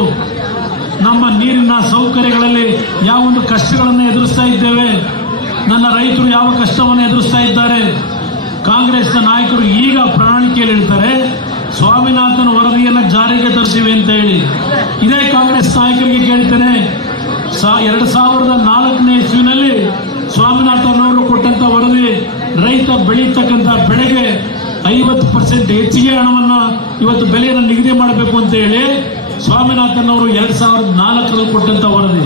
ನಮ್ಮ ನೀರಿನ ಸೌಕರ್ಯಗಳಲ್ಲಿ ಯಾವ ಒಂದು ಕಷ್ಟಗಳನ್ನು ಎದುರಿಸ್ತಾ ಇದ್ದೇವೆ. ನನ್ನ ರೈತರು ಯಾವ ಕಷ್ಟವನ್ನು ಎದುರಿಸ್ತಾ ಇದ್ದಾರೆ. ಕಾಂಗ್ರೆಸ್ನ ನಾಯಕರು ಈಗ ಪ್ರಣಾಳಿಕೆಯಲ್ಲಿ ಹೇಳ್ತಾರೆ ಸ್ವಾಮಿನಾಥನ್ ವರದಿಯನ್ನು ಜಾರಿಗೆ ತರ್ತೀವಿ ಅಂತ ಹೇಳಿ. ಇದೇ ಕಾಂಗ್ರೆಸ್ ನಾಯಕರಿಗೆ ಕೇಳ್ತೇನೆ, 2004ನೇ ಇಸ್ವಿನಲ್ಲಿ ಸ್ವಾಮಿನಾಥನ್ ಅವರು ಕೊಟ್ಟಂತ ವರದಿ ರೈತ ಬೆಳೀತಕ್ಕಂಥ ಬೆಳೆಗೆ 50% ಹೆಚ್ಚಿಗೆ ಹಣವನ್ನು ಇವತ್ತು ಬೆಲೆಯನ್ನು ನಿಗದಿ ಮಾಡಬೇಕು ಅಂತ ಹೇಳಿ ಸ್ವಾಮಿನಾಥನ್ ಅವರು 2004ರಲ್ಲಿ ಕೊಟ್ಟಂತ ವರದಿ.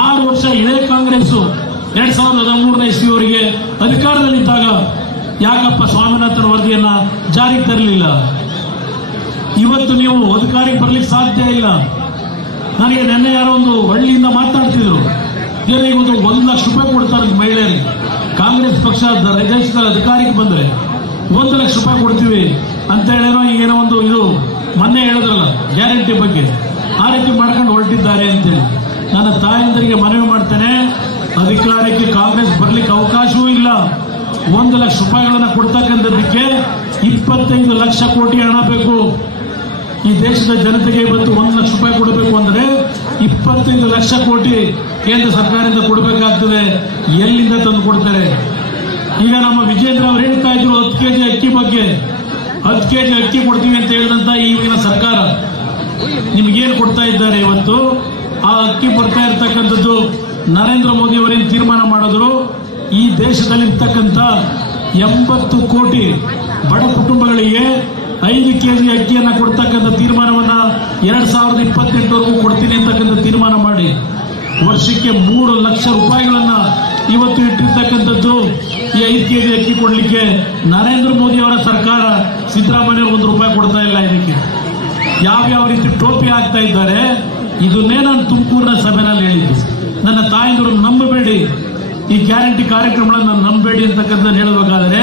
6 ವರ್ಷ ಇದೇ ಕಾಂಗ್ರೆಸ್ 2013ನೇ ಇಸ್ವಿಯವರಿಗೆ ಅಧಿಕಾರದಲ್ಲಿದ್ದಾಗ ಯಾಕಪ್ಪ ಸ್ವಾಮಿನಾಥನ್ ವರದಿಯನ್ನ ಜಾರಿಗೆ ತರಲಿಲ್ಲ? ಇವತ್ತು ನೀವು ಅಧಿಕಾರಿಗೆ ಬರ್ಲಿಕ್ಕೆ ಸಾಧ್ಯ ಇಲ್ಲ. ನನಗೆ ನಿನ್ನೆ ಯಾರೋ ಒಂದು ಹಳ್ಳಿಯಿಂದ ಮಾತಾಡ್ತಿದ್ರು, ಈಗ ಒಂದು 1 ಲಕ್ಷ ರೂಪಾಯಿ ಕೊಡ್ತಾರೆ ಮಹಿಳೆಯರಿಗೆ. ಕಾಂಗ್ರೆಸ್ ಪಕ್ಷ ದೇಶದಲ್ಲಿ ಅಧಿಕಾರಕ್ಕೆ ಬಂದ್ರೆ 1 ಲಕ್ಷ ರೂಪಾಯಿ ಕೊಡ್ತೀವಿ ಅಂತ ಹೇಳೇನೋ ಏನೋ ಒಂದು ಇದು ಮೊನ್ನೆ ಹೇಳಿದ್ರಲ್ಲ ಗ್ಯಾರಂಟಿ ಬಗ್ಗೆ, ಆ ರೀತಿ ಮಾಡ್ಕೊಂಡು ಹೊರಟಿದ್ದಾರೆ ಅಂತೇಳಿ. ನನ್ನ ತಾಯಂದರಿಗೆ ಮನವಿ ಮಾಡ್ತೇನೆ, ಅಧಿಕಾರಕ್ಕೆ ಕಾಂಗ್ರೆಸ್ ಬರ್ಲಿಕ್ಕೆ ಅವಕಾಶವೂ ಇಲ್ಲ. 1 ಲಕ್ಷ ರೂಪಾಯಿಗಳನ್ನ ಕೊಡ್ತಕ್ಕಂಥದ್ದಕ್ಕೆ 25 ಲಕ್ಷ ಕೋಟಿ ಹಣ ಬೇಕು. ಈ ದೇಶದ ಜನತೆಗೆ ಇವತ್ತು 1 ಲಕ್ಷ ರೂಪಾಯಿ ಕೊಡಬೇಕು ಅಂದ್ರೆ 25 ಲಕ್ಷ ಕೋಟಿ ಕೇಂದ್ರ ಸರ್ಕಾರದಿಂದ ಕೊಡಬೇಕಾಗ್ತದೆ. ಎಲ್ಲಿಂದ ತಂದು ಕೊಡ್ತಾರೆ? ಈಗ ನಮ್ಮ ವಿಜೇಂದ್ರ ಅವರು ಹೇಳ್ತಾ ಇದ್ರು 10 ಕೆಜಿ ಅಕ್ಕಿ ಬಗ್ಗೆ. 10 ಕೆಜಿ ಅಕ್ಕಿ ಕೊಡ್ತೀವಿ ಅಂತ ಹೇಳಿದಂತ ಈಗಿನ ಸರ್ಕಾರ ನಿಮ್ಗೇನು ಕೊಡ್ತಾ ಇದ್ದಾರೆ? ಇವತ್ತು ಆ ಅಕ್ಕಿ ಬರ್ತಾ ಇರ್ತಕ್ಕಂಥದ್ದು ನರೇಂದ್ರ ಮೋದಿ ಅವರೇನು ತೀರ್ಮಾನ ಮಾಡಿದ್ರು, ಈ ದೇಶದಲ್ಲಿ ಇರ್ತಕ್ಕಂಥ 80 ಕೋಟಿ ಬಡ ಕುಟುಂಬಗಳಿಗೆ 5 ಕೆಜಿ ಅಕ್ಕಿಯನ್ನ ಕೊಡ್ತಕ್ಕಂಥ ತೀರ್ಮಾನವನ್ನ 2028ವರೆಗೂ ಕೊಡ್ತೀನಿ ಅಂತಕ್ಕಂಥ ತೀರ್ಮಾನ ಮಾಡಿ ವರ್ಷಕ್ಕೆ 3 ಲಕ್ಷ ರೂಪಾಯಿಗಳನ್ನ ಇವತ್ತು ಇಟ್ಟಿರ್ತಕ್ಕಂಥದ್ದು. ಈ 5 ಕೆಜಿ ಅಕ್ಕಿ ಕೊಡ್ಲಿಕ್ಕೆ ನರೇಂದ್ರ ಮೋದಿ ಅವರ ಸರ್ಕಾರ, ಸಿದ್ದರಾಮಯ್ಯ 1 ರೂಪಾಯಿ ಕೊಡ್ತಾ ಇಲ್ಲ. ಇದಕ್ಕೆ ಯಾವ್ಯಾವ ರೀತಿ ಟೋಪಿ ಹಾಕ್ತಾ ಇದ್ದಾರೆ, ಇದನ್ನೇ ನಾನು ತುಮಕೂರಿನ ಸಭೆಯಲ್ಲಿ ಹೇಳಿದ್ದು. ನನ್ನ ತಾಯಂದಿರು ನಂಬಬೇಡಿ, ಈ ಗ್ಯಾರಂಟಿ ಕಾರ್ಯಕ್ರಮಗಳನ್ನು ನಂಬಬೇಡಿ ಅಂತಕ್ಕಂಥದ್ದು ಹೇಳಬೇಕಾದ್ರೆ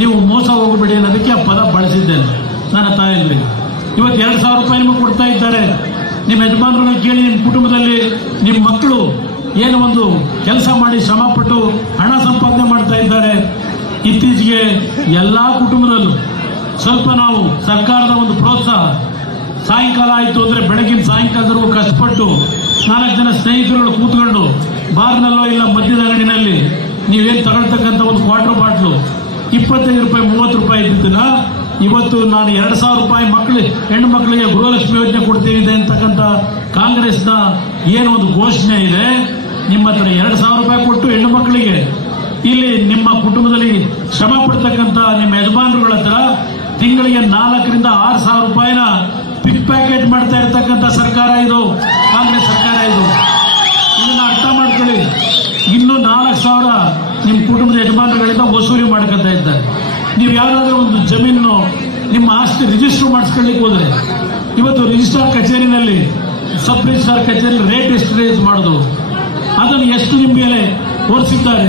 ನೀವು ಮೋಸ ಹೋಗಬೇಡಿ ಅನ್ನೋದಕ್ಕೆ ಆ ಪದ ಬಳಸಿದ್ದೇನೆ. ನನ್ನ ತಾಯಂದಿರಿಗೆ ಇವತ್ತು 2,000 ರೂಪಾಯಿ ನಿಮಗೆ ಕೊಡ್ತಾ ಇದ್ದಾರೆ. ನಿಮ್ಮ ಯಜಮಾನರನ್ನ ಕೇಳಿ, ನಿಮ್ಮ ಕುಟುಂಬದಲ್ಲಿ ನಿಮ್ಮ ಮಕ್ಕಳು ಏನು ಒಂದು ಕೆಲಸ ಮಾಡಿ ಶ್ರಮಪಟ್ಟು ಹಣ ಸಂಪಾದನೆ ಮಾಡ್ತಾ ಇದ್ದಾರೆ. ಇತ್ತೀಚೆಗೆ ಎಲ್ಲಾ ಕುಟುಂಬದಲ್ಲೂ ಸ್ವಲ್ಪ ನಾವು ಸರ್ಕಾರದ ಒಂದು ಪ್ರೋತ್ಸಾಹ, ಸಾಯಂಕಾಲ ಆಯಿತು ಅಂದ್ರೆ ಬೆಳಗಿನ ಸಾಯಂಕಾಲದವರೆಗೂ ಕಷ್ಟಪಟ್ಟು 4 ಜನ ಸ್ನೇಹಿತರುಗಳು ಕೂತ್ಕೊಂಡು ಬಾರ್ನಲ್ಲೋ ಇಲ್ಲ ಮದ್ಯದ ಅಂಗಡಿನಲ್ಲಿ ನೀವೇನು ತಗೊಳ್ತಕ್ಕಂಥ ಒಂದು ಕ್ವಾರ್ಟರ್ ಬಾಟ್ಲು 25 ರೂಪಾಯಿ 30 ರೂಪಾಯಿ ಇದ್ದಿದ್ದನ್ನ ಇವತ್ತು ನಾನು 2,000 ರೂಪಾಯಿ ಹೆಣ್ಣು ಮಕ್ಕಳಿಗೆ ಗೃಹಲಕ್ಷ್ಮಿ ಯೋಜನೆ ಕೊಡ್ತೀವಿ ಅಂತಕ್ಕಂಥ ಕಾಂಗ್ರೆಸ್ನ ಏನು ಒಂದು ಘೋಷಣೆ ಇದೆ. ನಿಮ್ಮ ಹತ್ರ 2,000 ರೂಪಾಯಿ ಕೊಟ್ಟು ಹೆಣ್ಣು ಮಕ್ಕಳಿಗೆ, ಇಲ್ಲಿ ನಿಮ್ಮ ಕುಟುಂಬದಲ್ಲಿ ಶ್ರಮ ಪಡ್ತಕ್ಕಂಥ ನಿಮ್ಮ ಯಜಮಾನರುಗಳ ಹತ್ರ ತಿಂಗಳಿಗೆ 4,000ರಿಂದ 6,000 ರೂಪಾಯಿನ ಪಿಕ್ ಪ್ಯಾಕೆಟ್ ಮಾಡ್ತಾ ಇರ್ತಕ್ಕಂಥ ಸರ್ಕಾರ ಇದು, ಕಾಂಗ್ರೆಸ್ ಸರ್ಕಾರ ಇದು. ಇದನ್ನ ಅರ್ಥ ಮಾಡ್ಕೊಳ್ಳಿ. ಇನ್ನು 4,000 ನಿಮ್ಮ ಕುಟುಂಬದ ಯಜಮಾನರುಗಳಿಂದ ವಸೂಲಿ ಮಾಡ್ಕೊತಾ ಇದ್ದಾರೆ. ನೀವು ಯಾವ್ದಾದ್ರು ಒಂದು ಜಮೀನು ನಿಮ್ಮ ಆಸ್ತಿ ರಿಜಿಸ್ಟರ್ ಮಾಡಿಸ್ಕೊಳ್ಳಿಕ್ಕೆ ಹೋದ್ರೆ ಇವತ್ತು ರಿಜಿಸ್ಟ್ರಾರ್ ಕಚೇರಿನಲ್ಲಿ, ಸಬ್ ರಿಜಿಸ್ಟ್ರಾರ್ ಕಚೇರಿಯಲ್ಲಿ ರೇಟ್ ಎಷ್ಟು ರೇಸ್ ಮಾಡೋದು, ಅದನ್ನು ಎಷ್ಟು ನಿಮ್ಮ ಮೇಲೆ ತೋರಿಸಿದ್ದಾರೆ.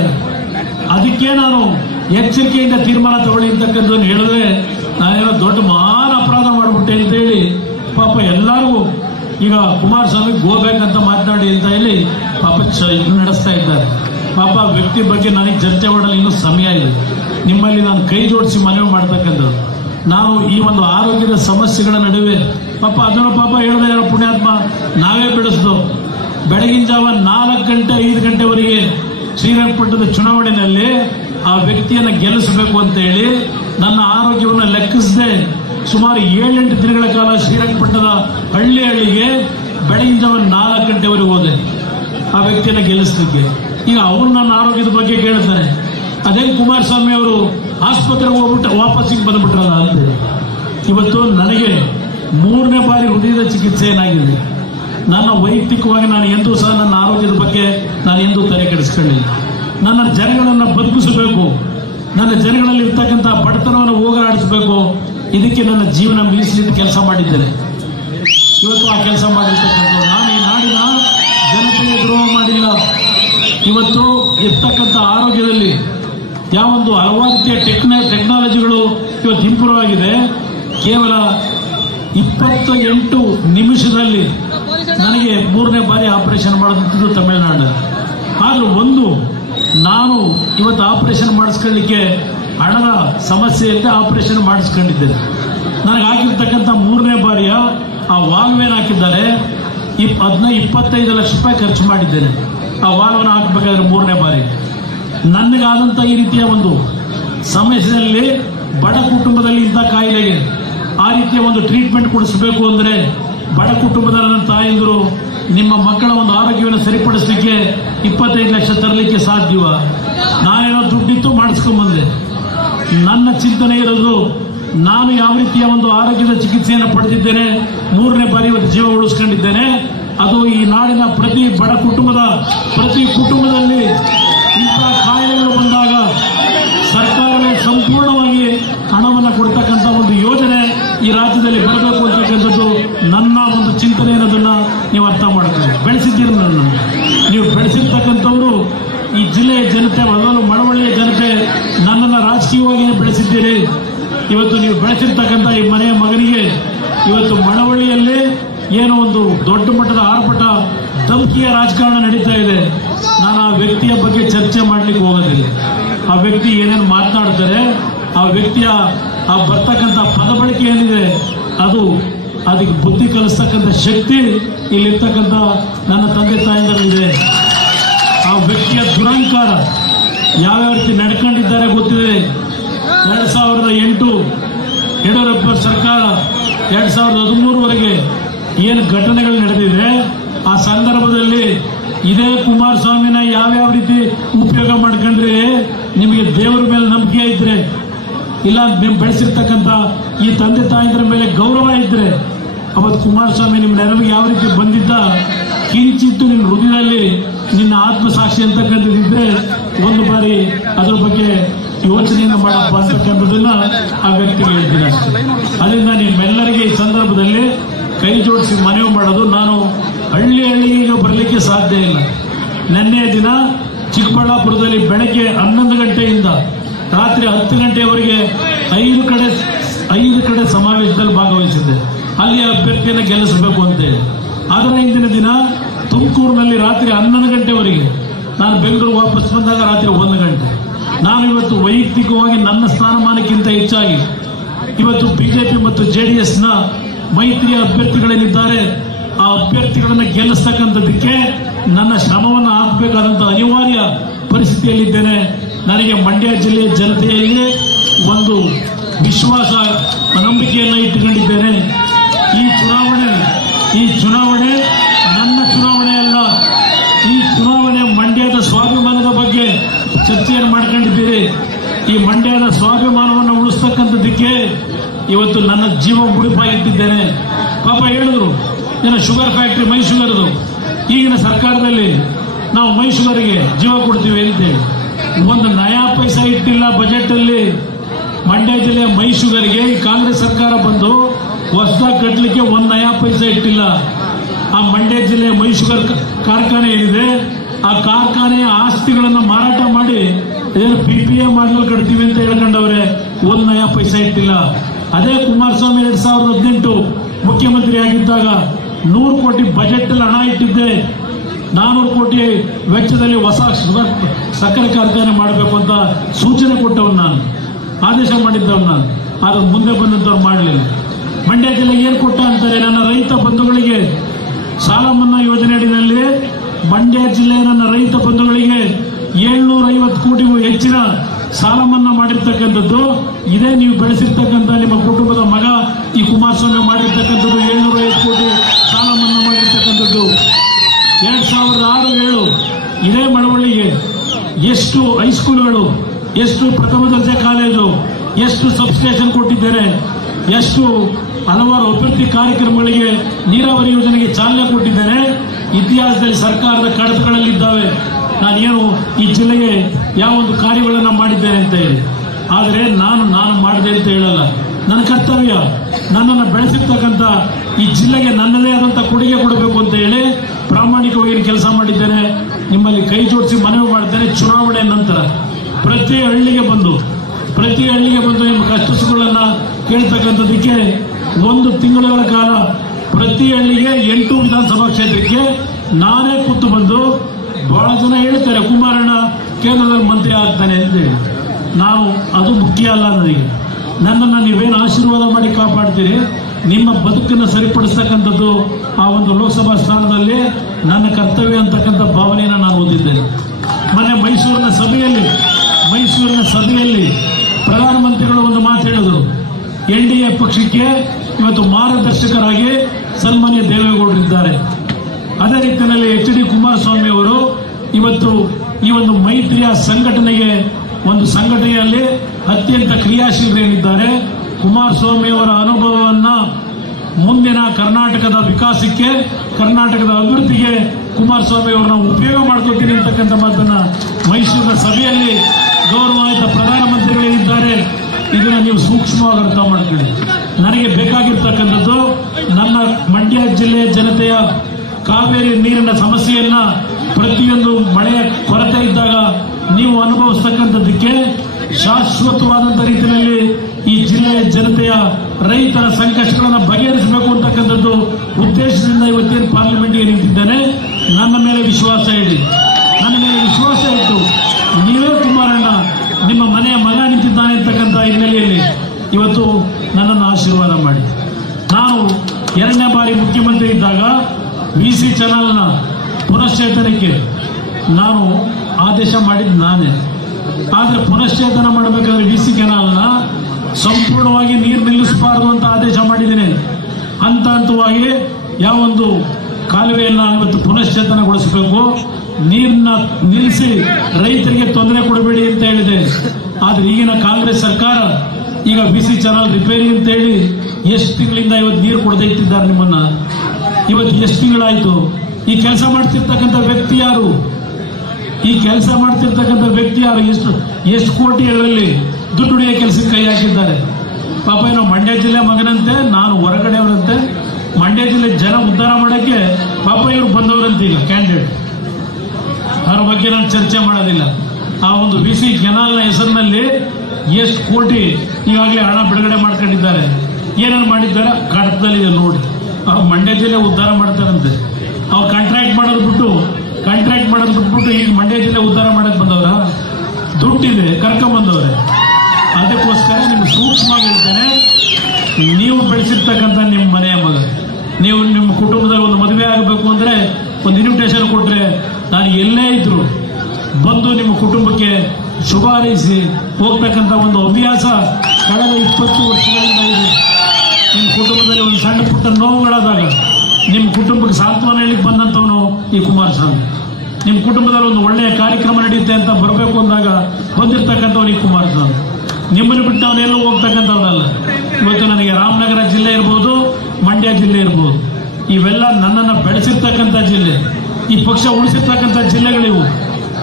ಅದಕ್ಕೆ ನಾನು ಎಚ್ಚರಿಕೆಯಿಂದ ತೀರ್ಮಾನ ತಗೊಳ್ಳಿ ಅಂತಕ್ಕಂಥದ್ದು ಹೇಳಿದ್ರೆ ನಾನೇನೋ ದೊಡ್ಡ ಮಹಾನ್ ಅಪರಾಧ ಮಾಡಿಬಿಟ್ಟೆ ಅಂತೇಳಿ ಪಾಪ ಎಲ್ಲರಿಗೂ ಈಗ ಕುಮಾರಸ್ವಾಮಿ ಹೋಗ್ಬೇಕಂತ ಮಾತನಾಡಿ ಅಂತ ಹೇಳಿ ಪಾಪ ನಡೆಸ್ತಾ ಇದ್ದಾರೆ. ಪಾಪ ವ್ಯಕ್ತಿ ಬಗ್ಗೆ ನನಗೆ ಚರ್ಚೆ ಮಾಡಲು ಇನ್ನೂ ಸಮಯ ಇದೆ. ನಿಮ್ಮಲ್ಲಿ ನಾನು ಕೈ ಜೋಡಿಸಿ ಮನವಿ ಮಾಡ್ತಕ್ಕಂಥದ್ದು, ನಾವು ಈ ಒಂದು ಆರೋಗ್ಯದ ಸಮಸ್ಯೆಗಳ ನಡುವೆ ಪಾಪ ಅದನ್ನು ಪಾಪ ಹೇಳಿದೆ ಯಾರೋ ಪುಣ್ಯಾತ್ಮ ನಾವೇ ಬೆಳೆಸ್ದು. ಬೆಳಗಿನ ಜಾವ 4 ಗಂಟೆ 5 ಗಂಟೆವರೆಗೆ ಶ್ರೀರಂಗಪಟ್ಟಣದ ಚುನಾವಣೆಯಲ್ಲಿ ಆ ವ್ಯಕ್ತಿಯನ್ನು ಗೆಲ್ಲಿಸಬೇಕು ಅಂತ ಹೇಳಿ ನನ್ನ ಆರೋಗ್ಯವನ್ನು ಲೆಕ್ಕಿಸದೆ ಸುಮಾರು 7-8 ದಿನಗಳ ಕಾಲ ಶ್ರೀರಂಗಪಟ್ಟಣದ ಹಳ್ಳಿಗೆ ಬೆಳಗಿನ ಜಾವ 4 ಗಂಟೆವರೆಗೆ ಹೋದೆ ಆ ವ್ಯಕ್ತಿಯನ್ನು ಗೆಲ್ಲಿಸಲಿಕ್ಕೆ. ಈಗ ಅವ್ರು ನನ್ನ ಆರೋಗ್ಯದ ಬಗ್ಗೆ ಕೇಳ್ತಾರೆ, ಅದೇ ಕುಮಾರಸ್ವಾಮಿ ಅವರು ಆಸ್ಪತ್ರೆಗೆ ಹೋಗ್ಬಿಟ್ಟು ವಾಪಸ್ಸಿಗೆ ಬಂದ್ಬಿಟ್ರಲ್ಲ ಅಂತ. ಇವತ್ತು ನನಗೆ 3ನೇ ಬಾರಿ ಹೃದಯದ ಚಿಕಿತ್ಸೆ ಏನಾಗಿದೆ. ನನ್ನ ವೈಯಕ್ತಿಕವಾಗಿ ನಾನು ಎಂದೂ ಸಹ ನನ್ನ ಆರೋಗ್ಯದ ಬಗ್ಗೆ ನಾನು ಎಂದೂ ತಲೆ ಕೆಡಿಸ್ಕೊಳ್ಳಿಲ್ಲ. ನನ್ನ ಜನಗಳನ್ನು ಬದುಕಿಸಬೇಕು, ನನ್ನ ಜನಗಳಲ್ಲಿ ಇರ್ತಕ್ಕಂಥ ಬಡತನವನ್ನು ಹೋಗಲಾಡಿಸಬೇಕು, ಇದಕ್ಕೆ ನನ್ನ ಜೀವನ ಮೀಸಲಿಟ್ಟು ಕೆಲಸ ಮಾಡಿದ್ದೇನೆ. ಇವತ್ತು ಆ ಕೆಲಸ ಮಾಡಿರ್ತಕ್ಕಂಥ ನಾನು ಈ ನಾಡಿನ ಜನತೆಗೆ ದ್ರೋಹ ಮಾಡಿಲ್ಲ. ಇವತ್ತು ಇರ್ತಕ್ಕಂಥ ಆರೋಗ್ಯದಲ್ಲಿ ಯಾವೊಂದು ಹಲವಾರು ರೀತಿಯ ಟೆಕ್ನಾಲಜಿಗಳು ಇವತ್ತು ಇಂಪ್ರೂವ್ ಆಗಿದೆ. ಕೇವಲ 28 ನಿಮಿಷದಲ್ಲಿ ನನಗೆ 3ನೇ ಬಾರಿ ಆಪರೇಷನ್ ಮಾಡೋದಿದ್ದು ತಮಿಳುನಾಡು. ಆದರೂ ನಾನು ಇವತ್ತು ಆಪರೇಷನ್ ಮಾಡಿಸ್ಕೊಳ್ಳಿಕ್ಕೆ ಹಣದ ಸಮಸ್ಯೆ ಇಲ್ಲದೆ ಆಪರೇಷನ್ ಮಾಡಿಸ್ಕೊಂಡಿದ್ದೇನೆ. ನನಗೆ ಆಗಿರ್ತಕ್ಕಂಥ 3ನೇ ಬಾರಿಯ ಆ ವಾಲ್ವೇನ ಹಾಕಿದ್ದಾರೆ. 25 ಲಕ್ಷ ರೂಪಾಯಿ ಖರ್ಚು ಮಾಡಿದ್ದೇನೆ ಆ ವಾಲ್ವನ್ನ ಹಾಕಬೇಕಾದ್ರೆ 3ನೇ ಬಾರಿ. ನನಗಾದಂಥ ಈ ರೀತಿಯ ಒಂದು ಸಮಸ್ಯೆಯಲ್ಲಿ ಬಡ ಕುಟುಂಬದಲ್ಲಿ ಇಂಥ ಕಾಯಿಲೆಗೆ ಆ ರೀತಿಯ ಒಂದು ಟ್ರೀಟ್ಮೆಂಟ್ ಕೊಡಿಸಬೇಕು ಅಂದರೆ ಬಡ ಕುಟುಂಬದ ನನ್ನ ತಾಯಂದಿರು ನಿಮ್ಮ ಮಕ್ಕಳ ಒಂದು ಆರೋಗ್ಯವನ್ನು ಸರಿಪಡಿಸಲಿಕ್ಕೆ 25 ಲಕ್ಷ ತರಲಿಕ್ಕೆ ಸಾಧ್ಯವ? ನಾನೇನೋ ದುಡ್ಡಿತ್ತು ಮಾಡಿಸ್ಕೊಂಬಂದೆ. ನನ್ನ ಚಿಂತನೆ ಇರೋದು ನಾನು ಯಾವ ರೀತಿಯ ಒಂದು ಆರೋಗ್ಯದ ಚಿಕಿತ್ಸೆಯನ್ನು ಪಡೆದಿದ್ದೇನೆ, 3ನೇ ಬಾರಿ ಇವತ್ತು ಜೀವ ಉಳಿಸ್ಕೊಂಡಿದ್ದೇನೆ. ಅದು ಈ ನಾಡಿನ ಪ್ರತಿ ಬಡ ಕುಟುಂಬದಲ್ಲಿ ಇಂಥ ಕಾಯಿಲೆಗಳು ಬಂದಾಗ ಸರ್ಕಾರವೇ ಸಂಪೂರ್ಣವಾಗಿ ಹಣವನ್ನು ಕೊಡ್ತಕ್ಕಂಥ ಒಂದು ಯೋಜನೆ ಈ ರಾಜ್ಯದಲ್ಲಿ ಬರಬೇಕು ಅಂತಕ್ಕಂಥದ್ದು ನನ್ನ ಒಂದು ಚಿಂತನೆ ಅನ್ನೋದನ್ನು ನೀವು ಅರ್ಥ ಮಾಡ್ತೀರಿ. ಬೆಳೆಸಿದ್ದೀರಿ ನನ್ನನ್ನು, ನೀವು ಬೆಳೆಸಿರ್ತಕ್ಕಂಥವರು ಈ ಜಿಲ್ಲೆಯ ಜನತೆ, ಮೊದಲು ಮಳವಳ್ಳಿಯ ಜನತೆ ನನ್ನನ್ನು ರಾಜಕೀಯವಾಗಿ ಬೆಳೆಸಿದ್ದೀರಿ. ಇವತ್ತು ನೀವು ಬೆಳೆಸಿರ್ತಕ್ಕಂಥ ಈ ಮನೆಯ ಮಗನಿಗೆ ಇವತ್ತು ಮಳವಳ್ಳಿಯಲ್ಲಿ ಏನೋ ಒಂದು ದೊಡ್ಡ ಮಟ್ಟದ ಆರ್ಭಟ ಧಮಕಿಯ ರಾಜಕಾರಣ ನಡೀತಾ ಇದೆ. ನಾನು ಆ ವ್ಯಕ್ತಿಯ ಬಗ್ಗೆ ಚರ್ಚೆ ಮಾಡಲಿಕ್ಕೆ ಹೋಗೋದಿಲ್ಲ. ಆ ವ್ಯಕ್ತಿ ಏನೇನು ಮಾತನಾಡ್ತಾರೆ, ಆ ವ್ಯಕ್ತಿಯ ಆ ಬರ್ತಕ್ಕಂಥ ಪದ ಬಳಕೆ ಏನಿದೆ ಅದಕ್ಕೆ ಬುದ್ಧಿ ಕಲಿಸ್ತಕ್ಕಂಥ ಶಕ್ತಿ ಇಲ್ಲಿರ್ತಕ್ಕಂಥ ನನ್ನ ತಂದೆ ತಾಯಿಗಳಿದೆ. ಆ ವ್ಯಕ್ತಿಯ ದುರಹಂಕಾರ ಯಾವ್ಯಾವ ರೀತಿ ನಡ್ಕೊಂಡಿದ್ದಾರೆ ಗೊತ್ತಿದೆ. 2008 ಯಡಿಯೂರಪ್ಪ ಸರ್ಕಾರ 2013ವರೆಗೆ ಏನು ಘಟನೆಗಳು ನಡೆದಿದೆ, ಆ ಸಂದರ್ಭದಲ್ಲಿ ಇದೇ ಕುಮಾರಸ್ವಾಮಿನ ಯಾವ್ಯಾವ ರೀತಿ ಉಪಯೋಗ ಮಾಡ್ಕೊಂಡ್ರೆ ನಿಮಗೆ ದೇವರ ಮೇಲೆ ನಂಬಿಕೆ ಇದ್ರೆ, ಇಲ್ಲ ನೀವು ಬೆಳೆಸಿರ್ತಕ್ಕಂಥ ಈ ತಂದೆ ತಾಯಿದ್ರ ಮೇಲೆ ಗೌರವ ಇದ್ರೆ, ಅವತ್ತು ಕುಮಾರಸ್ವಾಮಿ ನಿಮ್ಮ ನೆರವಿಗೆ ಯಾವ ರೀತಿ ಬಂದಿದ್ದ, ಕಿಂಚಿತ್ತು ನಿನ್ನ ಹೃದಯದಲ್ಲಿ ನಿನ್ನ ಆತ್ಮಸಾಕ್ಷಿ ಅಂತಕ್ಕಂಥದ್ದಿದ್ರೆ ಒಂದು ಬಾರಿ ಅದ್ರ ಬಗ್ಗೆ ಯೋಚನೆಯನ್ನು ಮಾಡಪ್ಪ ಅಂತಕ್ಕಂಥದ್ದನ್ನ ಆ ವ್ಯಕ್ತಿಗೆ ಹೇಳ್ತೀನಿ ಅಷ್ಟೇ. ಅದರಿಂದ ನಿಮ್ಮೆಲ್ಲರಿಗೆ ಈ ಸಂದರ್ಭದಲ್ಲಿ ಕೈ ಜೋಡಿಸಿ ಮನವಿ ಮಾಡೋದು, ನಾನು ಹಳ್ಳಿಗೆ ಈಗ ಬರಲಿಕ್ಕೆ ಸಾಧ್ಯ ಇಲ್ಲ. ನಿನ್ನೆ ದಿನ ಚಿಕ್ಕಬಳ್ಳಾಪುರದಲ್ಲಿ ಬೆಳಗ್ಗೆ 11 ಗಂಟೆಯಿಂದ ರಾತ್ರಿ 10 ಗಂಟೆಯವರೆಗೆ 5 ಕಡೆ ಸಮಾವೇಶದಲ್ಲಿ ಭಾಗವಹಿಸಿದ್ದೆ. ಅಲ್ಲಿ ಅಭ್ಯರ್ಥಿಯನ್ನು ಗೆಲ್ಲಿಸಬೇಕು ಅಂತೇಳಿ. ಅದರ ಹಿಂದಿನ ದಿನ ತುಮಕೂರಿನಲ್ಲಿ ರಾತ್ರಿ 11 ಗಂಟೆವರೆಗೆ, ನಾನು ಬೆಂಗಳೂರು ವಾಪಸ್ ಬಂದಾಗ ರಾತ್ರಿ 1 ಗಂಟೆ. ನಾನು ಇವತ್ತು ವೈಯಕ್ತಿಕವಾಗಿ ನನ್ನ ಸ್ಥಾನಮಾನಕ್ಕಿಂತ ಹೆಚ್ಚಾಗಿ ಇವತ್ತು ಬಿಜೆಪಿ ಮತ್ತು JDSನ ಮೈತ್ರಿಯ ಅಭ್ಯರ್ಥಿಗಳೇನಿದ್ದಾರೆ ಆ ಅಭ್ಯರ್ಥಿಗಳನ್ನು ಗೆಲ್ಲಿಸ್ತಕ್ಕಂಥದ್ದಕ್ಕೆ ನನ್ನ ಶ್ರಮವನ್ನು ಹಾಕಬೇಕಾದಂಥ ಅನಿವಾರ್ಯ ಪರಿಸ್ಥಿತಿಯಲ್ಲಿದ್ದೇನೆ. ನನಗೆ ಮಂಡ್ಯ ಜಿಲ್ಲೆಯ ಜನತೆಯಲ್ಲಿ ಒಂದು ವಿಶ್ವಾಸ, ನಂಬಿಕೆಯನ್ನು ಇಟ್ಟುಕೊಂಡಿದ್ದೇನೆ. ಈ ಚುನಾವಣೆ ನನ್ನ ಚುನಾವಣೆ ಅಲ್ಲ. ಈ ಚುನಾವಣೆ ಮಂಡ್ಯದ ಸ್ವಾಭಿಮಾನದ ಬಗ್ಗೆ ಚರ್ಚೆಯನ್ನು ಮಾಡ್ಕೊಂಡಿದ್ದೀರಿ. ಈ ಮಂಡ್ಯದ ಸ್ವಾಭಿಮಾನವನ್ನು ಉಳಿಸ್ತಕ್ಕಂಥದ್ದಕ್ಕೆ ಇವತ್ತು ನನ್ನ ಜೀವ ಮುಡಿಪಾಗಿಟ್ಟಿದ್ದೇನೆ. ಪಾಪ ಹೇಳಿದ್ರು, ಏನೋ ಶುಗರ್ ಫ್ಯಾಕ್ಟ್ರಿ ಮೈ ಶುಗರ್ದು, ಈಗಿನ ಸರ್ಕಾರದಲ್ಲಿ ನಾವು ಮೈ ಶುಗರ್ಗೆ ಜೀವ ಕೊಡ್ತೀವಿ ಅಂತೇಳಿ ಒಂದು ನಯಾ ಪೈಸಾ ಇಟ್ಟಿಲ್ಲ ಬಜೆಟಲ್ಲಿ. ಮಂಡ್ಯ ಜಿಲ್ಲೆಯ ಮೈ ಶುಗರ್ಗೆ ಈ ಕಾಂಗ್ರೆಸ್ ಸರ್ಕಾರ ಬಂದು ಹೊಸದಾಗಿ ಕಟ್ಟಲಿಕ್ಕೆ 1 ನಯಾ ಪೈಸಾ ಇಟ್ಟಿಲ್ಲ. ಆ ಮಂಡ್ಯ ಜಿಲ್ಲೆಯ ಮೈ ಶುಗರ್ ಕಾರ್ಖಾನೆ ಏನಿದೆ, ಆ ಕಾರ್ಖಾನೆಯ ಆಸ್ತಿಗಳನ್ನು ಮಾರಾಟ ಮಾಡಿ ಏನು PPA ಮಾಡಲು ಕಟ್ತೀವಿ ಅಂತ ಹೇಳ್ಕೊಂಡವ್ರೆ, 1 ನಯಾ ಪೈಸಾ ಇಟ್ಟಿಲ್ಲ. ಅದೇ ಕುಮಾರಸ್ವಾಮಿ 2018 ಮುಖ್ಯಮಂತ್ರಿ ಆಗಿದ್ದಾಗ 100 ಕೋಟಿ ಬಜೆಟ್ ಅಲ್ಲಿ ಹಣ ಇಟ್ಟಿದ್ದೆ. 400 ಕೋಟಿ ವೆಚ್ಚದಲ್ಲಿ ಹೊಸ ಸಕ್ಕರೆ ಕಾರ್ಖಾನೆ ಮಾಡಬೇಕು ಅಂತ ಸೂಚನೆ ಕೊಟ್ಟವನು ನಾನು, ಆದೇಶ ಮಾಡಿದ್ದವನು ನಾನು. ಆದ್ರೆ ಮುಂದೆ ಬಂದಂಥವ್ರು ಮಾಡಲಿಲ್ಲ. ಮಂಡ್ಯ ಜಿಲ್ಲೆಗೆ ಏನು ಕೊಟ್ಟ ಅಂತಾರೆ, ನನ್ನ ರೈತ ಬಂಧುಗಳಿಗೆ ಸಾಲ ಮನ್ನಾ ಯೋಜನೆ ಅಡಿಯಲ್ಲಿ ಮಂಡ್ಯ ಜಿಲ್ಲೆಯ ನನ್ನ ರೈತ ಬಂಧುಗಳಿಗೆ 750 ಕೋಟಿಗೂ ಹೆಚ್ಚಿನ ಸಾಲ ಮನ್ನಾ ಮಾಡಿರ್ತಕ್ಕಂಥದ್ದು. ಇದೇ ನೀವು ಬೆಳೆಸಿರ್ತಕ್ಕಂಥ ನಿಮ್ಮ ಕುಟುಂಬದ ಮಗ ಈ ಕುಮಾರಸ್ವಾಮಿ ಮಾಡಿರ್ತಕ್ಕಂಥದ್ದು 750 ಕೋಟಿ ಸಾಲ ಮನ್ನಾ ಮಾಡಿರ್ತಕ್ಕಂಥದ್ದು. 2006-7 ಇದೇ ಮಳವಳ್ಳಿಗೆ ಎಷ್ಟು ಹೈಸ್ಕೂಲ್ಗಳು, ಎಷ್ಟು ಪ್ರಥಮ ದರ್ಜೆ ಕಾಲೇಜು, ಎಷ್ಟು ಸಬ್ಸ್ಟೇಷನ್ ಕೊಟ್ಟಿದ್ದಾರೆ, ಎಷ್ಟು ಹಲವಾರು ಅಭಿವೃದ್ಧಿ ಕಾರ್ಯಕ್ರಮಗಳಿಗೆ, ನೀರಾವರಿ ಯೋಜನೆಗೆ ಚಾಲನೆ ಕೊಟ್ಟಿದ್ದೇನೆ. ಇತಿಹಾಸದಲ್ಲಿ ಸರ್ಕಾರದ ಕಡತಗಳಲ್ಲಿದ್ದಾವೆ ನಾನೇನು ಈ ಜಿಲ್ಲೆಗೆ ಯಾವ ಒಂದು ಕಾರ್ಯಗಳನ್ನು ಮಾಡಿದ್ದೇನೆ ಅಂತ ಹೇಳಿ. ಆದರೆ ನಾನು ಮಾಡಿದೆ ಅಂತ ಹೇಳಲ್ಲ. ನನ್ನ ಕರ್ತವ್ಯ, ನನ್ನನ್ನು ಬೆಳೆಸಿರ್ತಕ್ಕಂಥ ಈ ಜಿಲ್ಲೆಗೆ ನನ್ನದೇ ಆದಂಥ ಕೊಡುಗೆ ಕೊಡಬೇಕು ಅಂತ ಹೇಳಿ ಪ್ರಾಮಾಣಿಕವಾಗಿ ಕೆಲಸ ಮಾಡಿದ್ದೇನೆ. ನಿಮ್ಮಲ್ಲಿ ಕೈ ಜೋಡಿಸಿ ಮನವಿ ಮಾಡ್ತೇನೆ. ಚುನಾವಣೆ ನಂತರ ಪ್ರತಿ ಹಳ್ಳಿಗೆ ಬಂದು ನಿಮ್ಮ ಕಷ್ಟ ಸುಖಗಳನ್ನು ಕೇಳ್ತಕ್ಕಂಥದ್ದಕ್ಕೆ 1 ತಿಂಗಳ ಕಾಲ ಪ್ರತಿ ಹಳ್ಳಿಗೆ 8 ವಿಧಾನಸಭಾ ಕ್ಷೇತ್ರಕ್ಕೆ ನಾನೇ ಕೂತು ಬಂದು, ಬಹಳ ಜನ ಹೇಳ್ತಾರೆ ಕುಮಾರಣ್ಣ ಕೇಂದ್ರದಲ್ಲಿ ಮಂತ್ರಿ ಆಗ್ತಾನೆ ಅಂತೇಳಿ. ಅದು ಮುಖ್ಯ ಅಲ್ಲ ನನಗೆ. ನನ್ನನ್ನು ನೀವೇನು ಆಶೀರ್ವಾದ ಮಾಡಿ ಕಾಪಾಡ್ತೀರಿ, ನಿಮ್ಮ ಬದುಕನ್ನು ಸರಿಪಡಿಸ್ತಕ್ಕಂಥದ್ದು ಆ ಒಂದು ಲೋಕಸಭಾ ಸ್ಥಾನದಲ್ಲಿ ನನ್ನ ಕರ್ತವ್ಯ ಅಂತಕ್ಕಂಥ ಭಾವನೆಯನ್ನು ನಾನು ಹೊಂದಿದ್ದೇನೆ. ಮೊನ್ನೆ ಮೈಸೂರಿನ ಸಭೆಯಲ್ಲಿ ಪ್ರಧಾನಮಂತ್ರಿಗಳು ಒಂದು ಮಾತು ಹೇಳಿದರು. NDA ಪಕ್ಷಕ್ಕೆ ಇವತ್ತು ಮಾರ್ಗದರ್ಶಕರಾಗಿ ಸನ್ಮಾನ್ಯ ದೇವೇಗೌಡರಿದ್ದಾರೆ. ಅದೇ ರೀತಿಯಲ್ಲಿ HD ಕುಮಾರಸ್ವಾಮಿ ಅವರು ಇವತ್ತು ಈ ಒಂದು ಮೈತ್ರಿಯ ಸಂಘಟನೆಯಲ್ಲಿ ಅತ್ಯಂತ ಕ್ರಿಯಾಶೀಲರೇನಿದ್ದಾರೆ. ಕುಮಾರಸ್ವಾಮಿ ಅವರ ಅನುಭವವನ್ನ ಮುಂದಿನ ಕರ್ನಾಟಕದ ವಿಕಾಸಕ್ಕೆ, ಕರ್ನಾಟಕದ ಅಭಿವೃದ್ಧಿಗೆ ಕುಮಾರಸ್ವಾಮಿ ಅವರನ್ನ ಉಪಯೋಗ ಮಾಡ್ಕೊಳ್ತೀನಿ ಅಂತಕ್ಕಂಥ ಮಾತನ್ನ ಮೈಸೂರಿನ ಸಭೆಯಲ್ಲಿ ಗೌರವಾನ್ವಿತ ಪ್ರಧಾನಮಂತ್ರಿಗಳೇನಿದ್ದಾರೆ ಇದನ್ನ ನೀವು ಸೂಕ್ಷ್ಮವಾಗಿ ಅರ್ಥ ಮಾಡ್ಕೊಳ್ಳಿ. ನನಗೆ ಬೇಕಾಗಿರ್ತಕ್ಕಂಥದ್ದು ನನ್ನ ಮಂಡ್ಯ ಜಿಲ್ಲೆಯ ಜನತೆಯ ಕಾವೇರಿ ನೀರಿನ ಸಮಸ್ಯೆಯನ್ನ ಪ್ರತಿಯೊಂದು ಮಳೆಯ ಕೊರತೆ ಇದ್ದಾಗ ನೀವು ಅನುಭವಿಸ್ತಕ್ಕಂಥದ್ದಕ್ಕೆ ಶಾಶ್ವತವಾದಂಥ ರೀತಿಯಲ್ಲಿ ಈ ಜಿಲ್ಲೆಯ ಜನತೆಯ ರೈತರ ಸಂಕಷ್ಟಗಳನ್ನು ಬಗೆಹರಿಸಬೇಕು ಅಂತಕ್ಕಂಥದ್ದು ಉದ್ದೇಶದಿಂದ ಇವತ್ತೇನು ಪಾರ್ಲಿಮೆಂಟ್ಗೆ ನಿಂತಿದ್ದೇನೆ. ನನ್ನ ಮೇಲೆ ವಿಶ್ವಾಸ ಇಟ್ಟು ನೀವೇ ಕುಮಾರಣ್ಣ ನಿಮ್ಮ ಮನೆಯ ಮಗ ನಿಂತಿದ್ದಾನೆ ಅಂತಕ್ಕಂಥ ಹಿನ್ನೆಲೆಯಲ್ಲಿ ಇವತ್ತು ನನ್ನನ್ನು ಆಶೀರ್ವಾದ ಮಾಡಿ. ನಾನು 2ನೇ ಬಾರಿ ಮುಖ್ಯಮಂತ್ರಿ ಇದ್ದಾಗ VC ಚಾನಲ್ನ ಪುನಶ್ಚೇತನಕ್ಕೆ ನಾನು ಆದೇಶ ಮಾಡಿದ್ದು ನಾನೇ. ಆದರೆ ಪುನಶ್ಚೇತನ ಮಾಡಬೇಕಾದ್ರೆ VC ಕೆನಾಲ್ನ ಸಂಪೂರ್ಣವಾಗಿ ನೀರು ನಿಲ್ಲಿಸಬಾರದು ಅಂತ ಆದೇಶ ಮಾಡಿದ್ದೇನೆ. ಹಂತವಾಗಿ ಯಾವೊಂದು ಕಾಲುವೆಯನ್ನು ಇವತ್ತು ಪುನಶ್ಚೇತನಗೊಳಿಸಬೇಕು, ನೀರನ್ನ ನಿಲ್ಲಿಸಿ ರೈತರಿಗೆ ತೊಂದರೆ ಕೊಡಬೇಡಿ ಅಂತ ಹೇಳಿದೆ. ಆದರೆ ಈಗಿನ ಕಾಂಗ್ರೆಸ್ ಸರ್ಕಾರ ಈಗ VC ಚಾನಲ್ ರಿಪೇರಿ ಅಂತ ಹೇಳಿ ಎಷ್ಟು ತಿಂಗಳಿಂದ ಇವತ್ತು ನೀರು ಕೊಡದೇ ಇಟ್ಟಿದ್ದಾರೆ ನಿಮ್ಮನ್ನ. ಇವತ್ತು ಎಷ್ಟು ತಿಂಗಳಾಯ್ತು? ಈ ಕೆಲಸ ಮಾಡ್ತಿರ್ತಕ್ಕಂಥ ವ್ಯಕ್ತಿ ಯಾರು? ಎಷ್ಟು ಕೋಟಿಗಳಲ್ಲಿ ದುಡ್ಡು ಹೊಡೆಯೋ ಕೆಲಸಕ್ಕೆ ಕೈ ಹಾಕಿದ್ದಾರೆ. ಪಾಪ ಏನೋ ಮಂಡ್ಯ ಜಿಲ್ಲೆ ಮಗನಂತೆ, ನಾನು ಹೊರಗಡೆಯವರಂತೆ. ಮಂಡ್ಯ ಜಿಲ್ಲೆ ಜನ ಉದ್ಧಾರ ಮಾಡೋಕ್ಕೆ ಪಾಪ ಇವರು ಬಂದವರಂತೆ. ಈಗ ಕ್ಯಾಂಡಿಡೇಟ್ ಅವರ ಬಗ್ಗೆ ನಾನು ಚರ್ಚೆ ಮಾಡೋದಿಲ್ಲ. ಆ ಒಂದು VC ಕೆನಾಲ್ನ ಹೆಸರಿನಲ್ಲಿ ಎಷ್ಟು ಕೋಟಿ ಈಗಾಗಲೇ ಹಣ ಬಿಡುಗಡೆ ಮಾಡ್ಕೊಂಡಿದ್ದಾರೆ. ಏನೇನು ಮಾಡಿದ್ದಾರೆ ಕಡತದಲ್ಲಿದೆ ನೋಡಿ. ಅವ್ರು ಮಂಡ್ಯ ಜಿಲ್ಲೆ ಉದ್ಧಾರ ಮಾಡ್ತಾರಂತೆ. ಅವ್ರು ಕಾಂಟ್ರಾಕ್ಟ್ ಮಾಡೋದು ಬಿಟ್ಬಿಟ್ಟು ಈಗ ಮಂಡ್ಯ ಜಿಲ್ಲೆ ಉದ್ಧಾರ ಮಾಡಕ್ಕೆ ಬಂದವರ ದುಡ್ಡಿದೆ ಕರ್ಕೊಂಬಂದವ್ರೆ. ಅದಕ್ಕೋಸ್ಕರ ನಿಮ್ಗೆ ಸೂಕ್ಷ್ಮವಾಗಿ ಹೇಳ್ತೇನೆ, ನೀವು ಬೆಳೆಸಿರ್ತಕ್ಕಂಥ ನಿಮ್ಮ ಮನೆಯ ಮಗ, ನೀವು ನಿಮ್ಮ ಕುಟುಂಬದಲ್ಲಿ ಒಂದು ಮದುವೆ ಆಗಬೇಕು ಅಂದರೆ ಒಂದು ಇನ್ವಿಟೇಷನ್ ಕೊಟ್ಟರೆ ನಾನು ಎಲ್ಲೇ ಇದ್ರು ಬಂದು ನಿಮ್ಮ ಕುಟುಂಬಕ್ಕೆ ಶುಭ ಹಾರೈಸಿ ಹೋಗ್ತಕ್ಕಂಥ ಒಂದು ಹವ್ಯಾಸ ಕಳೆದ 20 ವರ್ಷಗಳಿಂದ ಇದೆ. ನಿಮ್ಮ ಕುಟುಂಬದಲ್ಲಿ ಒಂದು ಸಣ್ಣ ಪುಟ್ಟ ನೋವುಗಳಾದಾಗ ನಿಮ್ಮ ಕುಟುಂಬಕ್ಕೆ ಸಾಂತ್ವನ ಹೇಳಿಕ್ಕೆ ಬಂದಂಥವನು ಈ ಕುಮಾರಸ್ವಾಮಿ. ನಿಮ್ಮ ಕುಟುಂಬದಲ್ಲಿ ಒಂದು ಒಳ್ಳೆಯ ಕಾರ್ಯಕ್ರಮ ನಡೆಯುತ್ತೆ ಅಂತ ಬರಬೇಕು ಅಂದಾಗ ಬಂದಿರತಕ್ಕಂಥವ್ರು ಈ ಕುಮಾರಸ್ವಾಮಿ. ನಿಮ್ಮನ್ನು ಬಿಟ್ಟು ಅವನೆಲ್ಲೂ ಹೋಗ್ತಕ್ಕಂಥವ್ರಲ್ಲ. ಇವತ್ತು ನನಗೆ ರಾಮನಗರ ಜಿಲ್ಲೆ ಇರ್ಬೋದು, ಮಂಡ್ಯ ಜಿಲ್ಲೆ ಇರ್ಬೋದು, ಇವೆಲ್ಲ ನನ್ನನ್ನು ಬೆಳೆಸಿರ್ತಕ್ಕಂಥ ಜಿಲ್ಲೆ. ಈ ಪಕ್ಷ ಉಳಿಸಿರ್ತಕ್ಕಂಥ ಜಿಲ್ಲೆಗಳಿವು.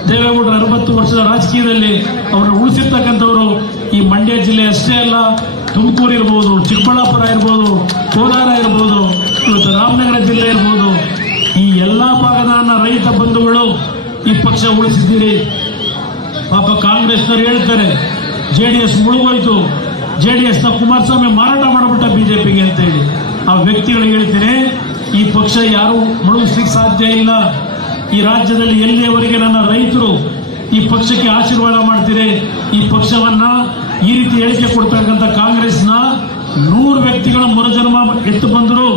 ದೇವೇಗೌಡರ 60 ವರ್ಷದ ರಾಜಕೀಯದಲ್ಲಿ ಅವರನ್ನು ಉಳಿಸಿರ್ತಕ್ಕಂಥವರು ಈ ಮಂಡ್ಯ ಜಿಲ್ಲೆ ಅಷ್ಟೇ ಅಲ್ಲ, ತುಮಕೂರು ಇರ್ಬೋದು, ಚಿಕ್ಕಬಳ್ಳಾಪುರ ಇರ್ಬೋದು, ಕೋಲಾರ ಇರ್ಬೋದು, ಇವತ್ತು ರಾಮನಗರ ಜಿಲ್ಲೆ ಇರ್ಬೋದು, ಈ ಎಲ್ಲ ಭಾಗದ ನನ್ನ ರೈತ ಬಂಧುಗಳು ಈ ಪಕ್ಷ ಉಳಿಸಿದ್ದೀರಿ. ಪಾಪ ಕಾಂಗ್ರೆಸ್ನವ್ರು ಹೇಳ್ತಾರೆ JDS ಮುಳುಗೋಯ್ತು, JDSನ ಕುಮಾರಸ್ವಾಮಿ ಮಾರಾಟ ಮಾಡಿಬಿಟ್ಟ BJPಗೆ ಅಂತ ಹೇಳಿ. ಆ ವ್ಯಕ್ತಿಗಳಿಗೆ ಹೇಳ್ತೀನಿ, ಈ ಪಕ್ಷ ಯಾರು ಮುಳುಗಿಸ್ಲಿಕ್ಕೆ ಸಾಧ್ಯ ಇಲ್ಲ. ಈ ರಾಜ್ಯದಲ್ಲಿ ಎಲ್ಲಿಯವರೆಗೆ ನನ್ನ ರೈತರು ಈ ಪಕ್ಷಕ್ಕೆ ಆಶೀರ್ವಾದ ಮಾಡ್ತೀರಿ, ಈ ಪಕ್ಷವನ್ನ ಈ ರೀತಿ ಹೇಳಿಕೆ ಕೊಡ್ತಕ್ಕಂಥ ಕಾಂಗ್ರೆಸ್ನ 100 ವ್ಯಕ್ತಿಗಳ ಮರುಜನ್ಮ ಎತ್ತು ಬಂದರೂ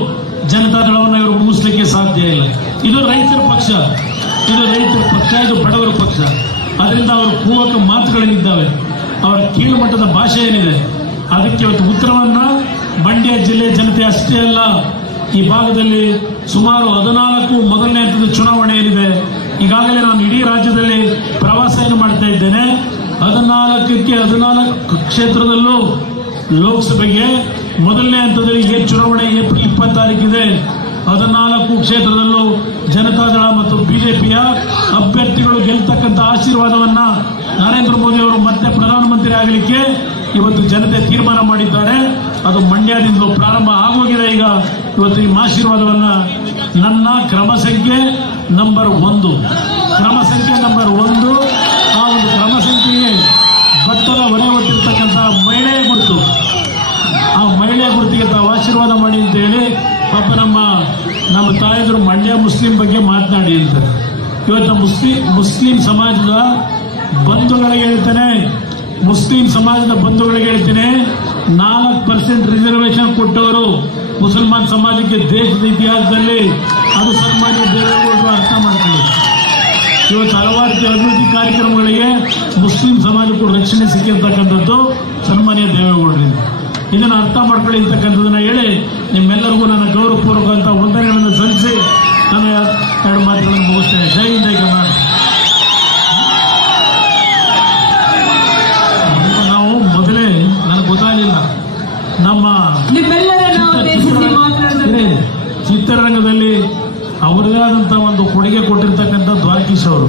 ಜನತಾದಳವನ್ನು ಇವರು ಮುಗಿಸ್ಲಿಕ್ಕೆ ಸಾಧ್ಯ ಇಲ್ಲ. ಇದು ರೈತರ ಪಕ್ಷ, ಇದು ಬಡವರ ಪಕ್ಷ. ಅದರಿಂದ ಅವರ ಪೂರಕ ಮಾತುಗಳೇನಿದ್ದಾವೆ, ಅವರ ಕೀಳು ಮಟ್ಟದ ಭಾಷೆ ಏನಿದೆ, ಅದಕ್ಕೆ ಇವತ್ತು ಉತ್ತರವನ್ನ ಮಂಡ್ಯ ಜಿಲ್ಲೆ ಜನತೆ ಅಷ್ಟೇ ಅಲ್ಲ, ಈ ಭಾಗದಲ್ಲಿ ಸುಮಾರು 14 ಮೊದಲನೇ ಹಂತದ ಚುನಾವಣೆ ಏನಿದೆ. ಈಗಾಗಲೇ ನಾನು ಇಡೀ ರಾಜ್ಯದಲ್ಲಿ ಪ್ರವಾಸವನ್ನು ಮಾಡ್ತಾ ಇದ್ದೇನೆ. 14 ಕ್ಷೇತ್ರದಲ್ಲೂ ಲೋಕಸಭೆಗೆ ಮೊದಲನೇ ಹಂತದಲ್ಲಿ ಏನು ಚುನಾವಣೆ ಏಪ್ರಿಲ್ 26 ಇದೆ. 14 ಕ್ಷೇತ್ರದಲ್ಲೂ ಜನತಾದಳ ಮತ್ತು BJPಯ ಅಭ್ಯರ್ಥಿಗಳು ಗೆಲ್ತಕ್ಕಂಥ ಆಶೀರ್ವಾದವನ್ನ ನರೇಂದ್ರ ಮೋದಿ ಅವರು ಮತ್ತೆ ಪ್ರಧಾನಮಂತ್ರಿ ಆಗಲಿಕ್ಕೆ ಇವತ್ತು ಜನತೆ ತೀರ್ಮಾನ ಮಾಡಿದ್ದಾರೆ. ಅದು ಮಂಡ್ಯದಿಂದ ಪ್ರಾರಂಭ ಆಗೋಗಿದೆ. ಈಗ ಇವತ್ತು ಈ ಆಶೀರ್ವಾದವನ್ನ ನನ್ನ ಕ್ರಮ ಸಂಖ್ಯೆ ನಂಬರ್ 1 ಆ ಒಂದು ಕ್ರಮ ಸಂಖ್ಯೆಗೆ ಭತ್ತದ ಹೊರೆ ಹೊತ್ತಿರ್ತಕ್ಕಂಥ ಮಹಿಳೆಯ ಗುರುತು, ಆ ಮಹಿಳೆಯ ಗುರುತಿಗೆ ತಾವು ಆಶೀರ್ವಾದ ಮಾಡಿ ಅಂತ ಹೇಳಿ ಪಾಪ ನಮ್ಮ ತಾಯಂದರು ಮಂಡ್ಯ ಮುಸ್ಲಿಂ ಬಗ್ಗೆ ಮಾತನಾಡಿ ಅಂತಾರೆ. ಇವತ್ತು ಮುಸ್ಲಿಂ ಸಮಾಜದ ಬಂಧುಗಳಿಗೆ ಹೇಳ್ತೇನೆ, 4% ರಿಸರ್ವೇಶನ್ ಕೊಟ್ಟವರು ಮುಸಲ್ಮಾನ್ ಸಮಾಜಕ್ಕೆ ದೇಶದ ಇತಿಹಾಸದಲ್ಲಿ ಅದು ಸನ್ಮಾನ್ಯ ದೇವೇಗೌಡರು ಅರ್ಥ ಮಾಡ್ತೀವಿ. ಇವತ್ತು ಹಲವಾರು ಅಭಿವೃದ್ಧಿ ಕಾರ್ಯಕ್ರಮಗಳಿಗೆ ಮುಸ್ಲಿಂ ಸಮಾಜಕ್ಕೂ ರಕ್ಷಣೆ ಸಿಕ್ಕಿರ್ತಕ್ಕಂಥದ್ದು ಸನ್ಮಾನ್ಯ ದೇವೇಗೌಡರಿಂದ. ಇದನ್ನು ಅರ್ಥ ಮಾಡ್ಕೊಳ್ಳಿ ಅಂತಕ್ಕಂಥದ್ದನ್ನ ಹೇಳಿ ನಿಮ್ಮೆಲ್ಲರಿಗೂ ನನ್ನ ಗೌರವಪೂರ್ವಕಂತ ವಂದನೆಗಳನ್ನು ಸಲ್ಲಿಸಿ ನನ್ನ 2 ಮಾತುಗಳನ್ನು ಮುಗಿಸ್ತೇನೆ. ಜೈ ಹಿಂದ್, ಜೈ ಕರ್ನಾಟಕ. ನಾವು ಮೊದಲೇ ನನಗೆ ಗೊತ್ತಾಗಲಿಲ್ಲ, ನಮ್ಮ ಚಿತ್ರರಂಗದಲ್ಲಿ ಅವರದೇ ಆದಂತಹ ಒಂದು ಕೊಡುಗೆ ಕೊಟ್ಟಿರ್ತಕ್ಕಂಥ ದ್ವಾರಕೀಶ್ ಅವರು